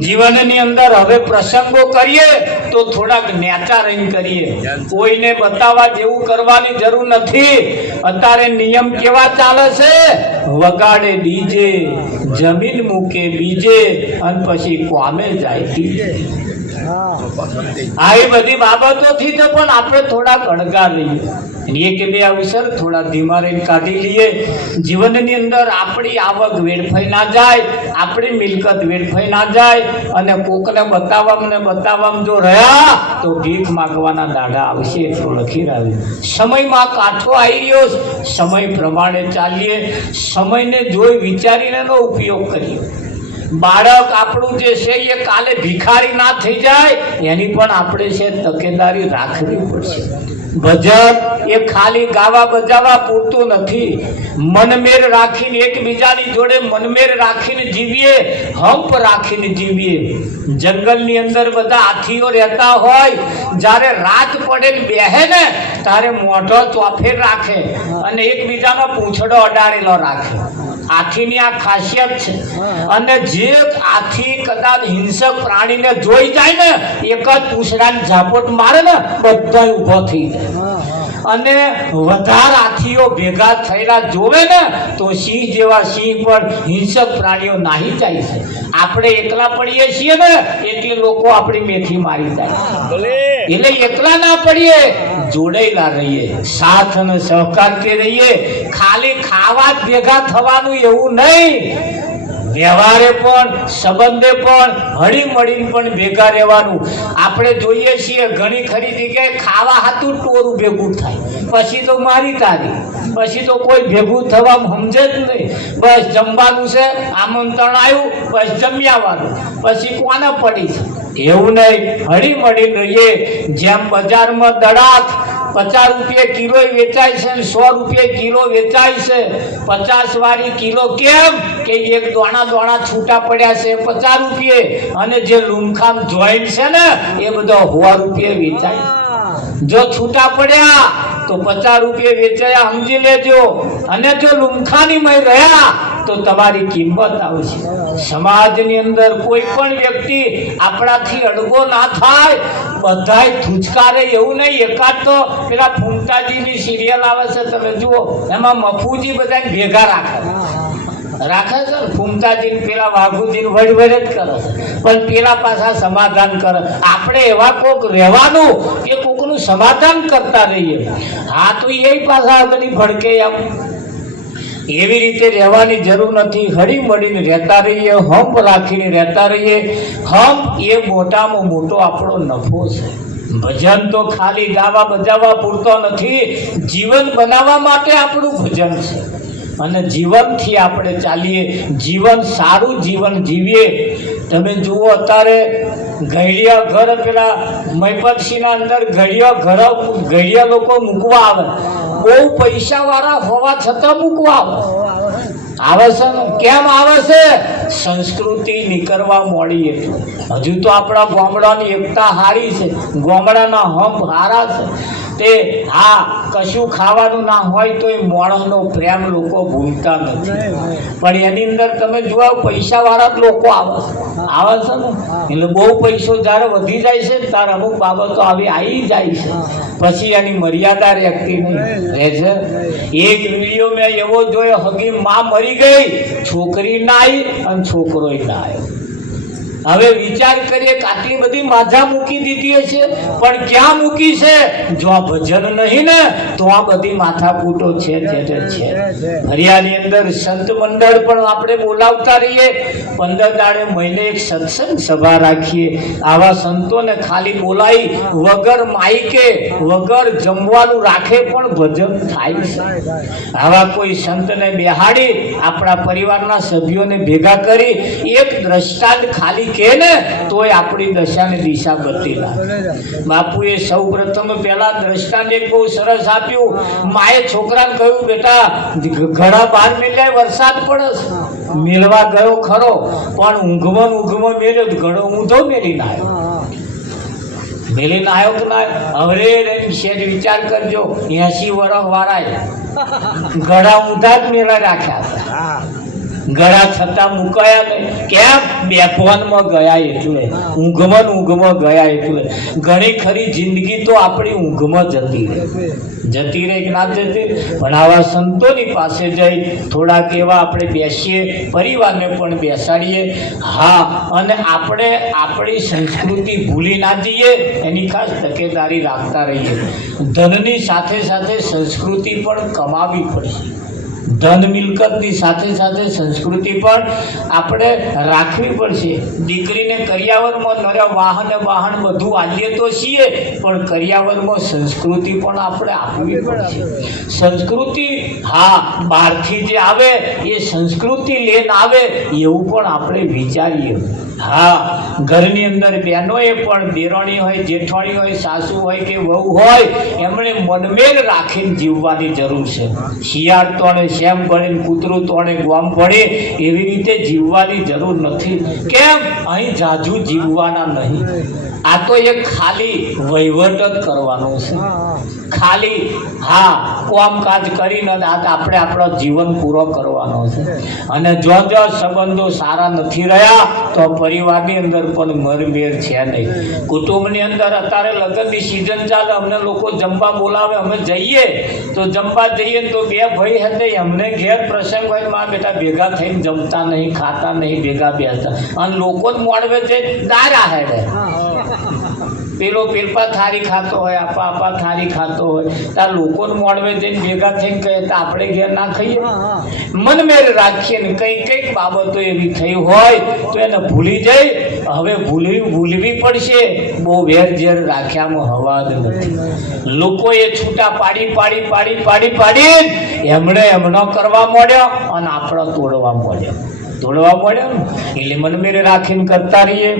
જીવનની અંદર હવે પ્રસંગો કરીએ તો થોડાક નેચા રહીને કરીએ, કોઈને બતાવવા જેવું કરવાની જરૂર નથી. અત્યારે નિયમ કેવા ચાલે છે? વગાડે ડીજે, જમીન મૂકે બીજે અને પછી કોમે જાય ડીજે. આવી બધી બાબતોથી તો પણ આપણે થોડાક અણગા લઈએ, એક બે અવસર થોડા ધીમા રહીને કાઢી લઈએ. જીવનની અંદર આપણી આવક વેડફાઈ ના જાય, આપણી મિલકત વેડફાઈ ના જાય અને કોકને બતાવવામાં જો રહ્યા તો ભીખ માગવાના દાડા આવશે એટલું લખી રહ્યું. સમયમાં કાઠો આવી રહ્યો, સમય પ્રમાણે ચાલીએ, સમયને જોઈ વિચારીને એનો ઉપયોગ કરીએ. બાળક આપણું જે છે એ કાલે ભિખારી ના થઈ જાય એની પણ આપણે છે તકેદારી રાખવી પડશે. ભજન એ ખાલી ગાવા બજાવવા પૂરતું નથી. મનમેર રાખીને એકબીજાની જોડે મનમેર રાખીને જીવીએ, હંપ રાખીને જીવીએ. જંગલની અંદર બધા હાથીઓ રહેતા હોય, જ્યારે રાત પડે ને બેહે ને ત્યારે મોઢો ચોફેર રાખે અને એકબીજાનો પૂંછડો અડાડેલો રાખે. હાથીની આ ખાસિયત છે. અને જે હાથી કદાચ હિંસક પ્રાણીને જોઈ જાય ને, એક જ પૂંછડાની ઝાપટ મારે ને બધા ઊભો થઈ જાય. અને વધારે હાથીઓ ભેગા થયેલા જોવે ને તો સિંહ જેવા સિંહ પણ હિંસક પ્રાણીઓ નાહી જાય છે. આપણે એકલા પડીએ છીએ ને એટલે લોકો આપણી મેથી મારી જાય. એટલે એકલા ના પડીએ, જોડાયેલા રહીએ, સાથ અને સહકારથી રહીએ. ખાલી ખાવા જ ભેગા થવાનું એવું નહીં, વ્યવહારે પણ સંબંધે પણ હળી મળીને પણ ભેગા રહેવાનું. આપણે જોઈએ છીએ ઘણી ખરી જગ્યાએ ખાવા હાતું ટોરું ભેગું થાય, પછી તો મારી તારી, પછી તો કોઈ ભેગું થવા સમજે જ નહીં. બસ જમવાનું છે, આમંત્રણ આવ્યું, બસ જમ્યાવાનું, પછી કોને પડી છે એવું નહીં. હળી મળીને રહીએ. જેમ બજારમાં દડાત 50 રૂપિયા કિલો વેચાય છે અને 100 રૂપિયા કિલો વેચાય છે. 50 વાળી કિલો કેમ કે એક દોણા છૂટા પડ્યા છે 50 રૂપિયે, અને જે લૂમખામ જોઈન્ટ છે ને એ બધો 100 રૂપિયે વેચાય. જો છૂટા પડ્યા તો 50 રૂપિયે વેચાયા સમજી લેજો. અને જો લૂમખાની મય રહ્યા તો તમારી કિંમત આવશે. સમાજની અંદર કોઈ પણ વ્યક્તિ આપણાથી અડગો ના થાય, બધાય ધુચકારે એવું નહીં. એકાદ તો પેલા ફૂમતાજીની સિરિયલ આવે છે, તમે જુઓ, એમાં મફુજી બધાને ભેગા રાખે છે. ફૂમતાજીને પેલા વાઘુજીને વડવડ જ કરે છે, પણ પેલા પાછા સમાધાન કરે. આપણે એવા કોક રહેવાનું કે કોકનું સમાધાન કરતા રહીએ. હા તો એ પાછા આગળ ભડકે. એમ એવી રીતે રહેવાની જરૂર નથી. હળી મળીને રહેતા રહીએ, હંપ રાખીને રહેતા રહીએ. હંપ એ મોટામાં મોટો આપણો નફો છે. ભજન તો ખાલી ગાવા બજાવવા પૂરતો નથી, જીવન બનાવવા માટે આપણું ભજન છે. અને જીવનથી આપણે ચાલીએ, જીવન સારું જીવન જીવીએ. તમે જુઓ અત્યારે ઘડિયા ઘર, પેલા મહીપતસિંહના અંદર ઘડિયા લોકો મૂકવા આવે, બહુ પૈસા વાળા હોવા છતાં મૂકવા આવે છે ને. કેમ આવે છે? સંસ્કૃતિ નીકળવા મળી એટલે. હજુ તો આપણા ગામડાની એકતા હારી છે, ગામડાના હંપ હારા છે. તે હા, કશું ખાવાનું ના હોય તો એ માણસનો પ્રેમ લોકો ભૂલતા નથી. પણ એની અંદર તમે જુઓ પૈસા વાળા જ લોકો આવે છે ને. એટલે બહુ પૈસો જ્યારે વધી જાય છે ત્યારે અમુક બાબતો આવી જાય છે, પછી એની મર્યાદા રહેતી નહીં રહે છે. એક વિડીયો મેં એવો જોયો, હગી માં મરી ગઈ, છોકરી ના આવી અને છોકરોય ના આવ્યો. હવે વિચાર કરીએ કે આટલી બધી માજા મૂકી દીધી છે, પણ ક્યાં મૂકી છે? જો આ ભજન નહીં ને તો આ બધી માથાકૂટો છે. હરિયાની અંદર સંત મંડળ પણ આપણે બોલાવતા રહીએ. 15 દાડે મહિને એક સત્સંગ સભા રાખીએ. આવા સંતોને ખાલી બોલાવી વગર માઈકે વગર જમવાનું રાખે પણ ભજન થાય છે. આવા કોઈ સંતને બેહાડી આપણા પરિવારના સભ્યોને ભેગા કરી એક દ્રષ્ટાંત ખાલી કે ને તોય આપણી દશાને દિશા બદલેલા. બાપુએ સૌ પ્રથમ પહેલા દ્રષ્ટાંત એક બહુ સરસ આપ્યું. માએ છોકરાને કહ્યું, બેટા ઘડા બહાર મેલ્યા, વરસાદ પડે છે. મેળવા ગયો ખરો, પણ ઊંઘમાં મેલ્યો, ઘડો ઊંધો મેલીને આવ્યો કે ના. હવે શેર વિચાર કરજો, 80 વર્ષ વાળાએ ઘડા ઊંધા જ મેળા રાખ્યા હતા. ગળા છતાં મુકાયા નહીં. કેમ? બેફોનમાં ગયા એટલે, ઊંઘમાં ગયા એટલે. ઘણી ખરી જિંદગી તો આપણી ઊંઘમાં જતી રહે કે ના જતી. પણ આવા સંતોની પાસે જઈ થોડાક એવા આપણે બેસીએ, પરિવારને પણ બેસાડીએ. હા, અને આપણે આપણી સંસ્કૃતિ ભૂલી ના જઈએ એની ખાસ તકેદારી રાખતા રહીએ. ધનની સાથે સાથે સંસ્કૃતિ પણ કમાવી પડશે. ધન મિલકતની સાથે સાથે સંસ્કૃતિ પણ આપણે રાખવી પડશે. દીકરીને કરિયાવરમાં નર્યા વાહન બધું આલીએ તો છીએ, પણ કરિયાવરમાં સંસ્કૃતિ પણ આપણે આપવી પડશે. સંસ્કૃતિ હા બહારથી જે આવે એ સંસ્કૃતિ લઈને આવે એવું પણ આપણે વિચારીએ. હા ઘરની અંદર બહેનોએ પણ દેરાણી હોય, જેઠાણી હોય, સાસુ હોય કે વહુ હોય, એમણે મનમેળ રાખીને જીવવાની જરૂર છે. શિયાળ તોણે શેમ ભણે, કૂતરું તોણે ગોમ ભણે, એવી રીતે જીવવાની જરૂર નથી. કેમ? અહીં જાજુ જીવવાના નહીં. આ તો એક ખાલી વહીવટ જ કરવાનો છે. ખાલી હા કામકાજ કરીને આપણે આપણો જીવન પૂરો કરવાનો છે. અને જો સંબંધો સારા નથી રહ્યા તો પરિવારની અંદર પણ મરમેર છે નહીં. કુટુંબની અંદર અત્યારે લગ્નની સિઝન ચાલે, અમને લોકો જમવા બોલાવે, અમે જઈએ તો જમવા જઈએ તો બે ભાઈ હતા અમને ઘેર પ્રસંગ હોય, માં બેટા ભેગા થઈને જમતા નહીં, ખાતા નહીં, ભેગા બેસતા, અને લોકો જ મોડવે છે દારા હેડે. પેલો પેલપા થાળી ખાતો હોય, આપા થાળી ખાતો હોય, ત્યાં લોકોને મોડવે જઈને ભેગા થઈને કહે તો આપણે ઘેર ના ખાઈએ. મનમેળ રાખીએ ને કંઈક બાબતો એવી થઈ હોય તો એને ભૂલી જઈ. હવે ભૂલવી પડશે. બહુ વેર ઝેર રાખ્યામાં હવા જ નથી. લોકોએ છૂટા પાડી એમનો કરવા માંડ્યો અને આપણો તોડવા માંડ્યો ને. એટલે મનમેળ રાખીને કરતા રહીએ.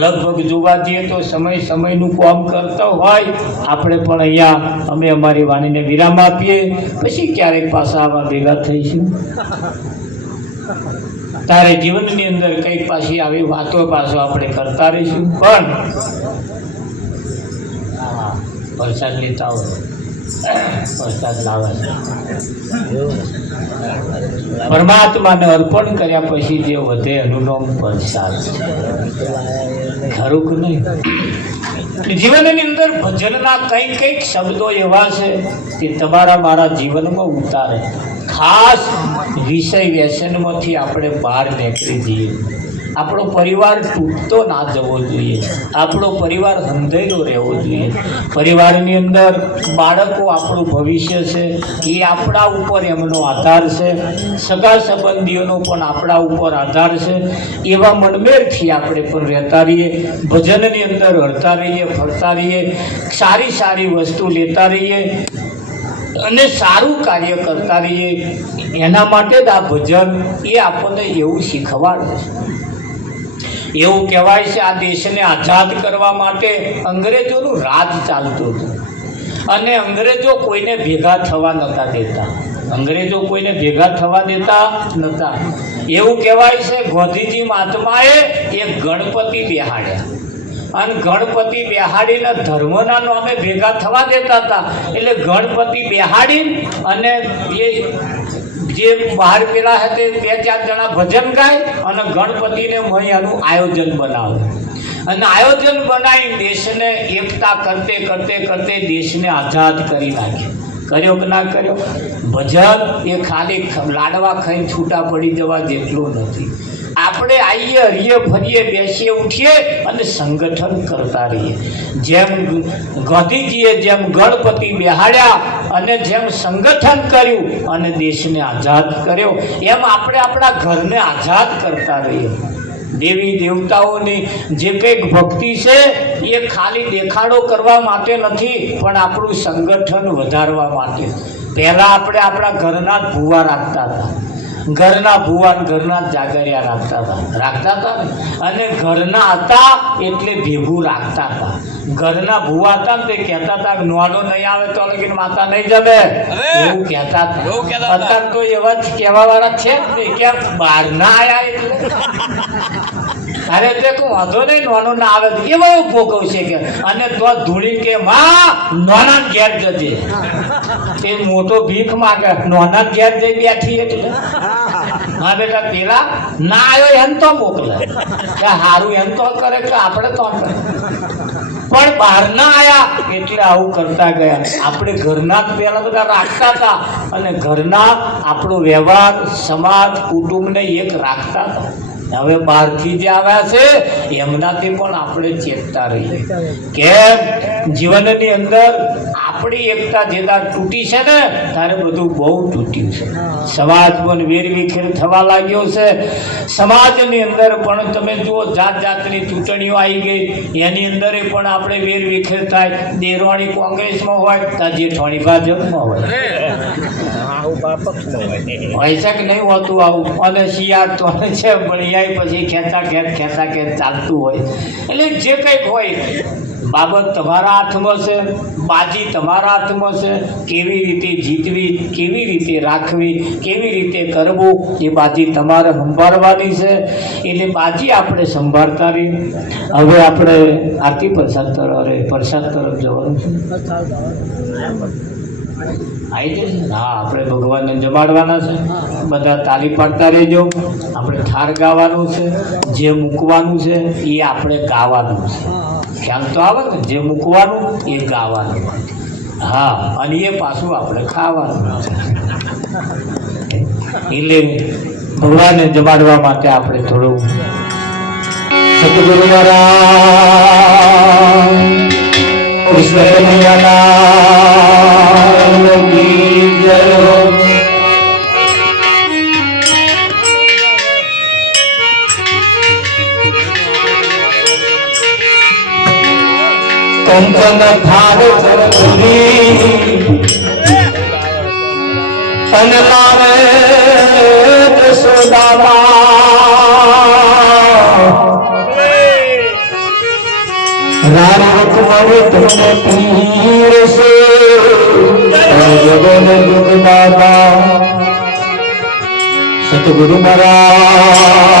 લગભગ જોવા જઈએ તો સમયનું કામ કરતા હોય આપણે પણ અહીંયા અમે અમારી વાણીને વિરામ આપીએ. પછી ક્યારેક પાછા આવા ભેગા થઈશું. તારે જીવનની અંદર કંઈક પાછી આવી વાતો પાછો આપણે કરતા રહીશું. પણ વરસાદ લેતા હોય, વરસાદ લાવે છે. પરમાત્માને અર્પણ કર્યા પછી જે વધે એનું નામ વરસાદ છે. ખરું કે નહીં? જીવનની અંદર ભજનના કંઈક શબ્દો એવા છે કે તમારા મારા જીવનમાં ઉતારે. ખાસ વિષય વ્યસનમાંથી આપણે બહાર નીકળી જઈએ. આપણો પરિવાર તૂટતો ના જવો જોઈએ. આપણો પરિવાર હંધેલો રહેવો જોઈએ. પરિવારની અંદર બાળકો આપણું ભવિષ્ય છે, એ આપણા ઉપર એમનો આધાર છે. સગા સંબંધીઓનો પણ આપણા ઉપર આધાર છે. એવા મનમેળથી આપણે પણ રહેતા રહીએ. ભજનની અંદર હરતા રહીએ, ફરતા રહીએ, સારી વસ્તુ લેતા રહીએ અને સારું કાર્ય કરતા રહીએ. એના માટે જ આ ભજન એ આપણને એવું શીખવાડે છે. એવું કહેવાય છે આ દેશને આઝાદ કરવા માટે અંગ્રેજોનું રાજ ચાલતું હતું અને અંગ્રેજો કોઈને ભેગા થવા નહોતા દેતા. એવું કહેવાય છે ગાંધીજી મહાત્માએ એક ગણપતિ બેહાડ્યા અને ગણપતિ બેહાડીને ધર્મના નામે ભેગા થવા દેતા હતા. એટલે ગણપતિ બેહાડી અને એ જે બહાર પેલા હતા 2-4 જણા ભજન ગાય અને ગણપતિને એનું આયોજન બનાવે અને આયોજન બનાવી દેશને એકતા કરતે દેશને આઝાદ કરી નાખ્યો. કર્યો કે ના કર્યો? ભજન એ ખાલી લાડવા ખાઈને છૂટા પડી જવા જેટલું નથી. આપણે આવીએ, હરીએ, ફરીએ, બેસીએ, ઉઠીએ અને સંગઠન કરતા રહીએ. જેમ ગાંધીજીએ જેમ ગણપતિ બેહાડ્યા અને જેમ સંગઠન કર્યું અને દેશને આઝાદ કર્યો, એમ આપણે આપણા ઘરને આઝાદ કરતા રહીએ. દેવી દેવતાઓની જે કંઈક ભક્તિ છે એ ખાલી દેખાડો કરવા માટે નથી, પણ આપણું સંગઠન વધારવા માટે. પહેલાં આપણે આપણા ઘરના જ ભૂવા રાખતા હતા. ઘરના ભૂવા ઘરના જાગરિયા રાખતા હતા ને. અને ઘરના હતા એટલે ભેગું રાખતા હતા. ઘરના ભૂવા હતા ને તે કહેતા હતા કે નોનો નહીં આવે તો લગીને માતા નહીં જમે, એવું કહેતા હતા. અત્યારે તો એવા જ કહેવાવાળા છે ને કે બહાર ના આવ્યા એટલે અરે તે તું વાંધો નહીં, નોનો ના આવે એવા એવું ભોગવ છે કે. અને તો ધૂળી કે માં નોના ઘેર જજે. તે મોટો ભીખ માગે, નોના ઘેર જઈ બેઠી એટલે હા બેટા પેલા ના આવ્યો એમ તો મોકલે કે સારું એમ તો કરે કે આપણે તો કરે. પણ બહાર ના આવ્યા એટલે આવું કરતા ગયા. આપણે ઘરના જ પહેલા બધા રાખતા હતા અને ઘરના આપણો વ્યવહાર સમાજ કુટુંબને એક રાખતા હતા. હવે બહારથી જે આવ્યા છે એમનાથી પણ આપણે ચેતતા રહીએ. કેમ જીવનની અંદર આપણી એકતા જેદાર તૂટી છે ને ત્યારે બધું બહુ તૂટ્યું છે. સમાજ પણ વેરવિખેર થવા લાગ્યો છે. સમાજની અંદર પણ તમે જુઓ જાત જાતની ચૂંટણીઓ આવી ગઈ, એની અંદર પણ આપણે વેરવિખેર થાય. દેરવાણી કોંગ્રેસમાં હોય તો જેઠવાણી ભાજપમાં હોય છે કે નહીં હોતું આવું. અને શિયાળ તો છે પણ પછી ખેંચા ખેંચ ચાલતું હોય. એટલે જે કંઈક હોય બાબત તમારા હાથમાં છે, બાજી તમારા હાથમાં છે. કેવી રીતે જીતવી, કેવી રીતે રાખવી, કેવી રીતે કરવું એ બાજી તમારે સંભાળવાની છે. એટલે બાજી આપણે સંભાળતા રહી. હવે આપણે આરતી પ્રસાદ તરફ જવાનું છે. આવી જશે. હા, આપણે ભગવાનને જમાડવાના છે. બધા તાલી પાડતા રહેજો. આપણે ઠાર ગાવાનું છે. જે મૂકવાનું છે એ આપણે ગાવાનું છે. ખ્યાલ તો આવે ને? જે મૂકવાનું એ ગાવાનું. હા, અને એ પાછું આપણે ખાવાનું. એટલે ભગવાનને જમાડવા માટે આપણે થોડું સતગુરુ મહારાજ કંકન થાર ચરધરી તન લાવે જશોદામાં રામ કુમાર તમને પીર સે જગન દુઃખ દાતા સતગુરુ મહારાજ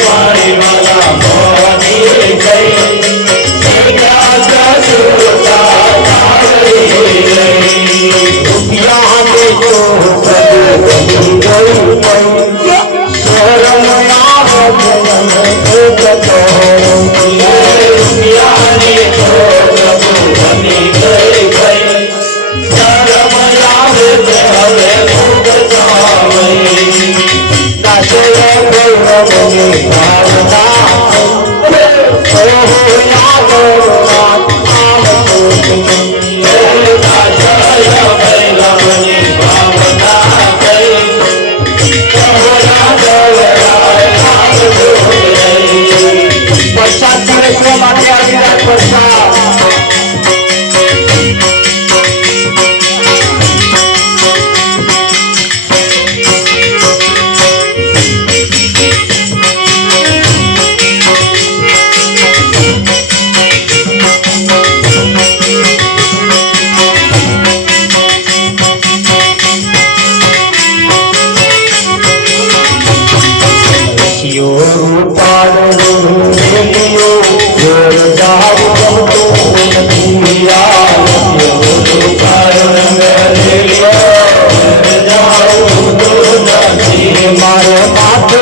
પાણી વાલા મારે માથે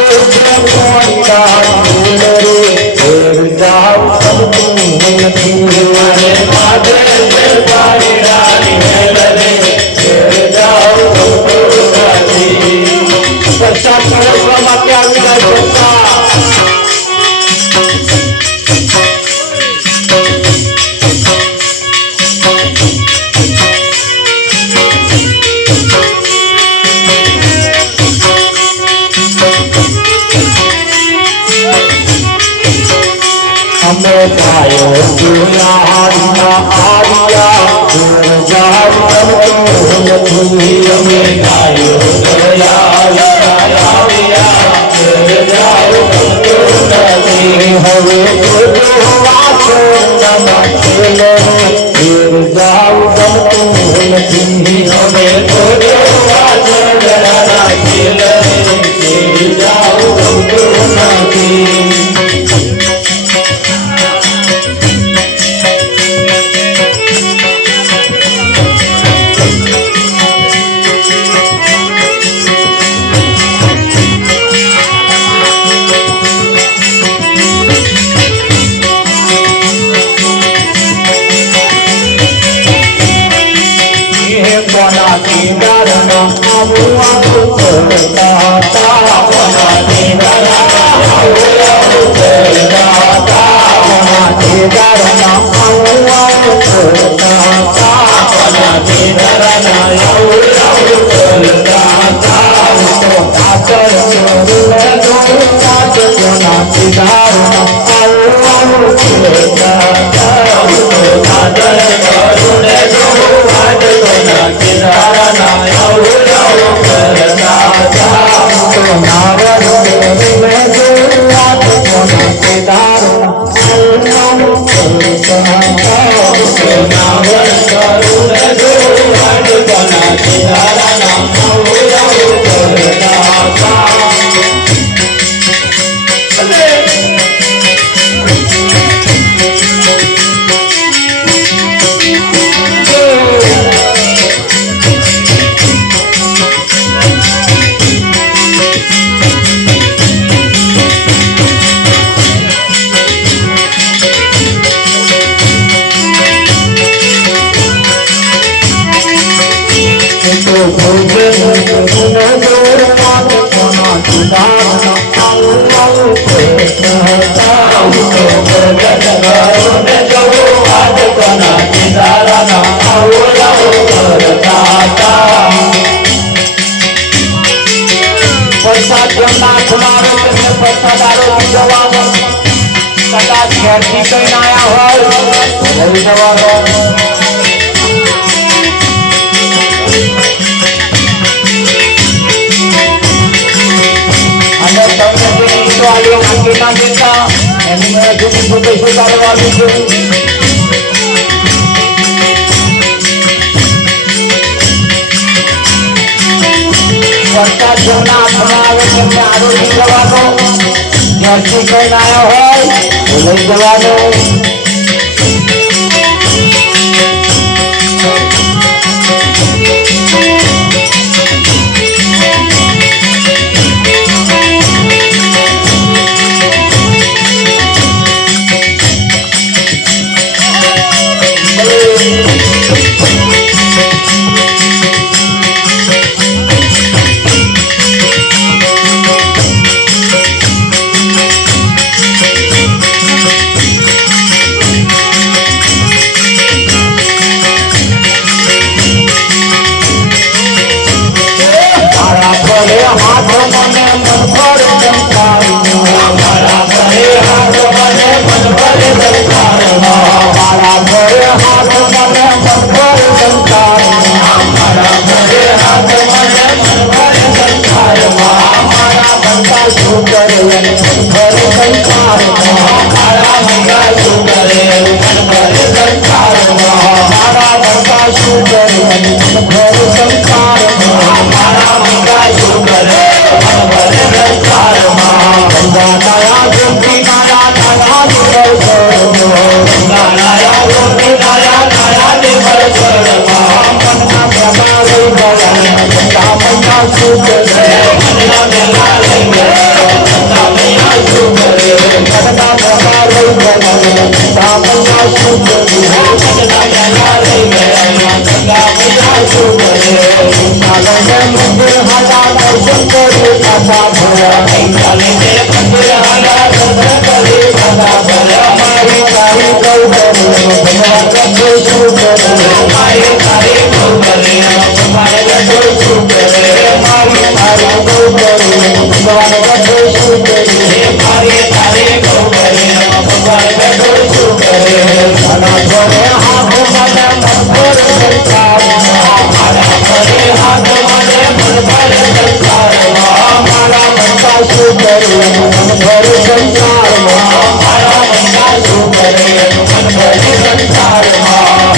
કદાચ ઘેરથી કઈ આયા હોય લઈ જવાનો અને તમને જે ઈંટો આલ્યો મૂકી ના દેતા એની મેં જુદી જુદી સુધારવાનું છે. વરસાદ જેમના હાથમાં આવે તેમને આરોગી જવાનો, ઘરથી કઈ આવ્યો હોય તો લઈ જવાનો. શું કરે ઘરના મેલા લઈ ગયા ઘરના મૈયા શું કરે ઘરના મેલા લઈ ગયા મૈયા શું કરે ઘરના મેલા લઈ ગયા ઘરના મૈયા શું કરે ચાલે મંદિર હાલા દર્શન કરે દાદા ભયા ચાલે મંદિર હાલા દર્શન કરે દાદા ભયા મારી તારી ગૌ કરે ભગવાન રખો શું કરે મારી તારી ગૌ કરે ભગવાન રખો શું કરે મારી તારી ગૌ કરે ભગવાન રખો શું કરે મારી તારી ગૌ કરે ભગવાન રખો શું કરે મારા ઘરે હાથ મને મન પર સંસારમાં મારા ઘરે હાથ મને મન પર સંસારમાં મારા મનકા શું કરે મન ભર સંસારમાં મારા મનકા શું કરે મન ભર સંસારમાં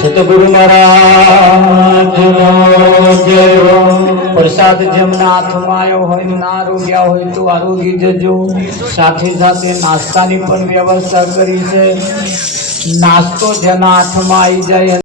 સતગુરુ મહારાજનો જય હો। પ્રસાદ જેમના હાથમાં આવ્યો હોય ના આરોગ્યા હોય તો આરોગી જજો। સાથે સાથે નાસ્તાની પણ વ્યવસ્થા કરી છે। નાસ્તો જેના હાથમાં આવી જાય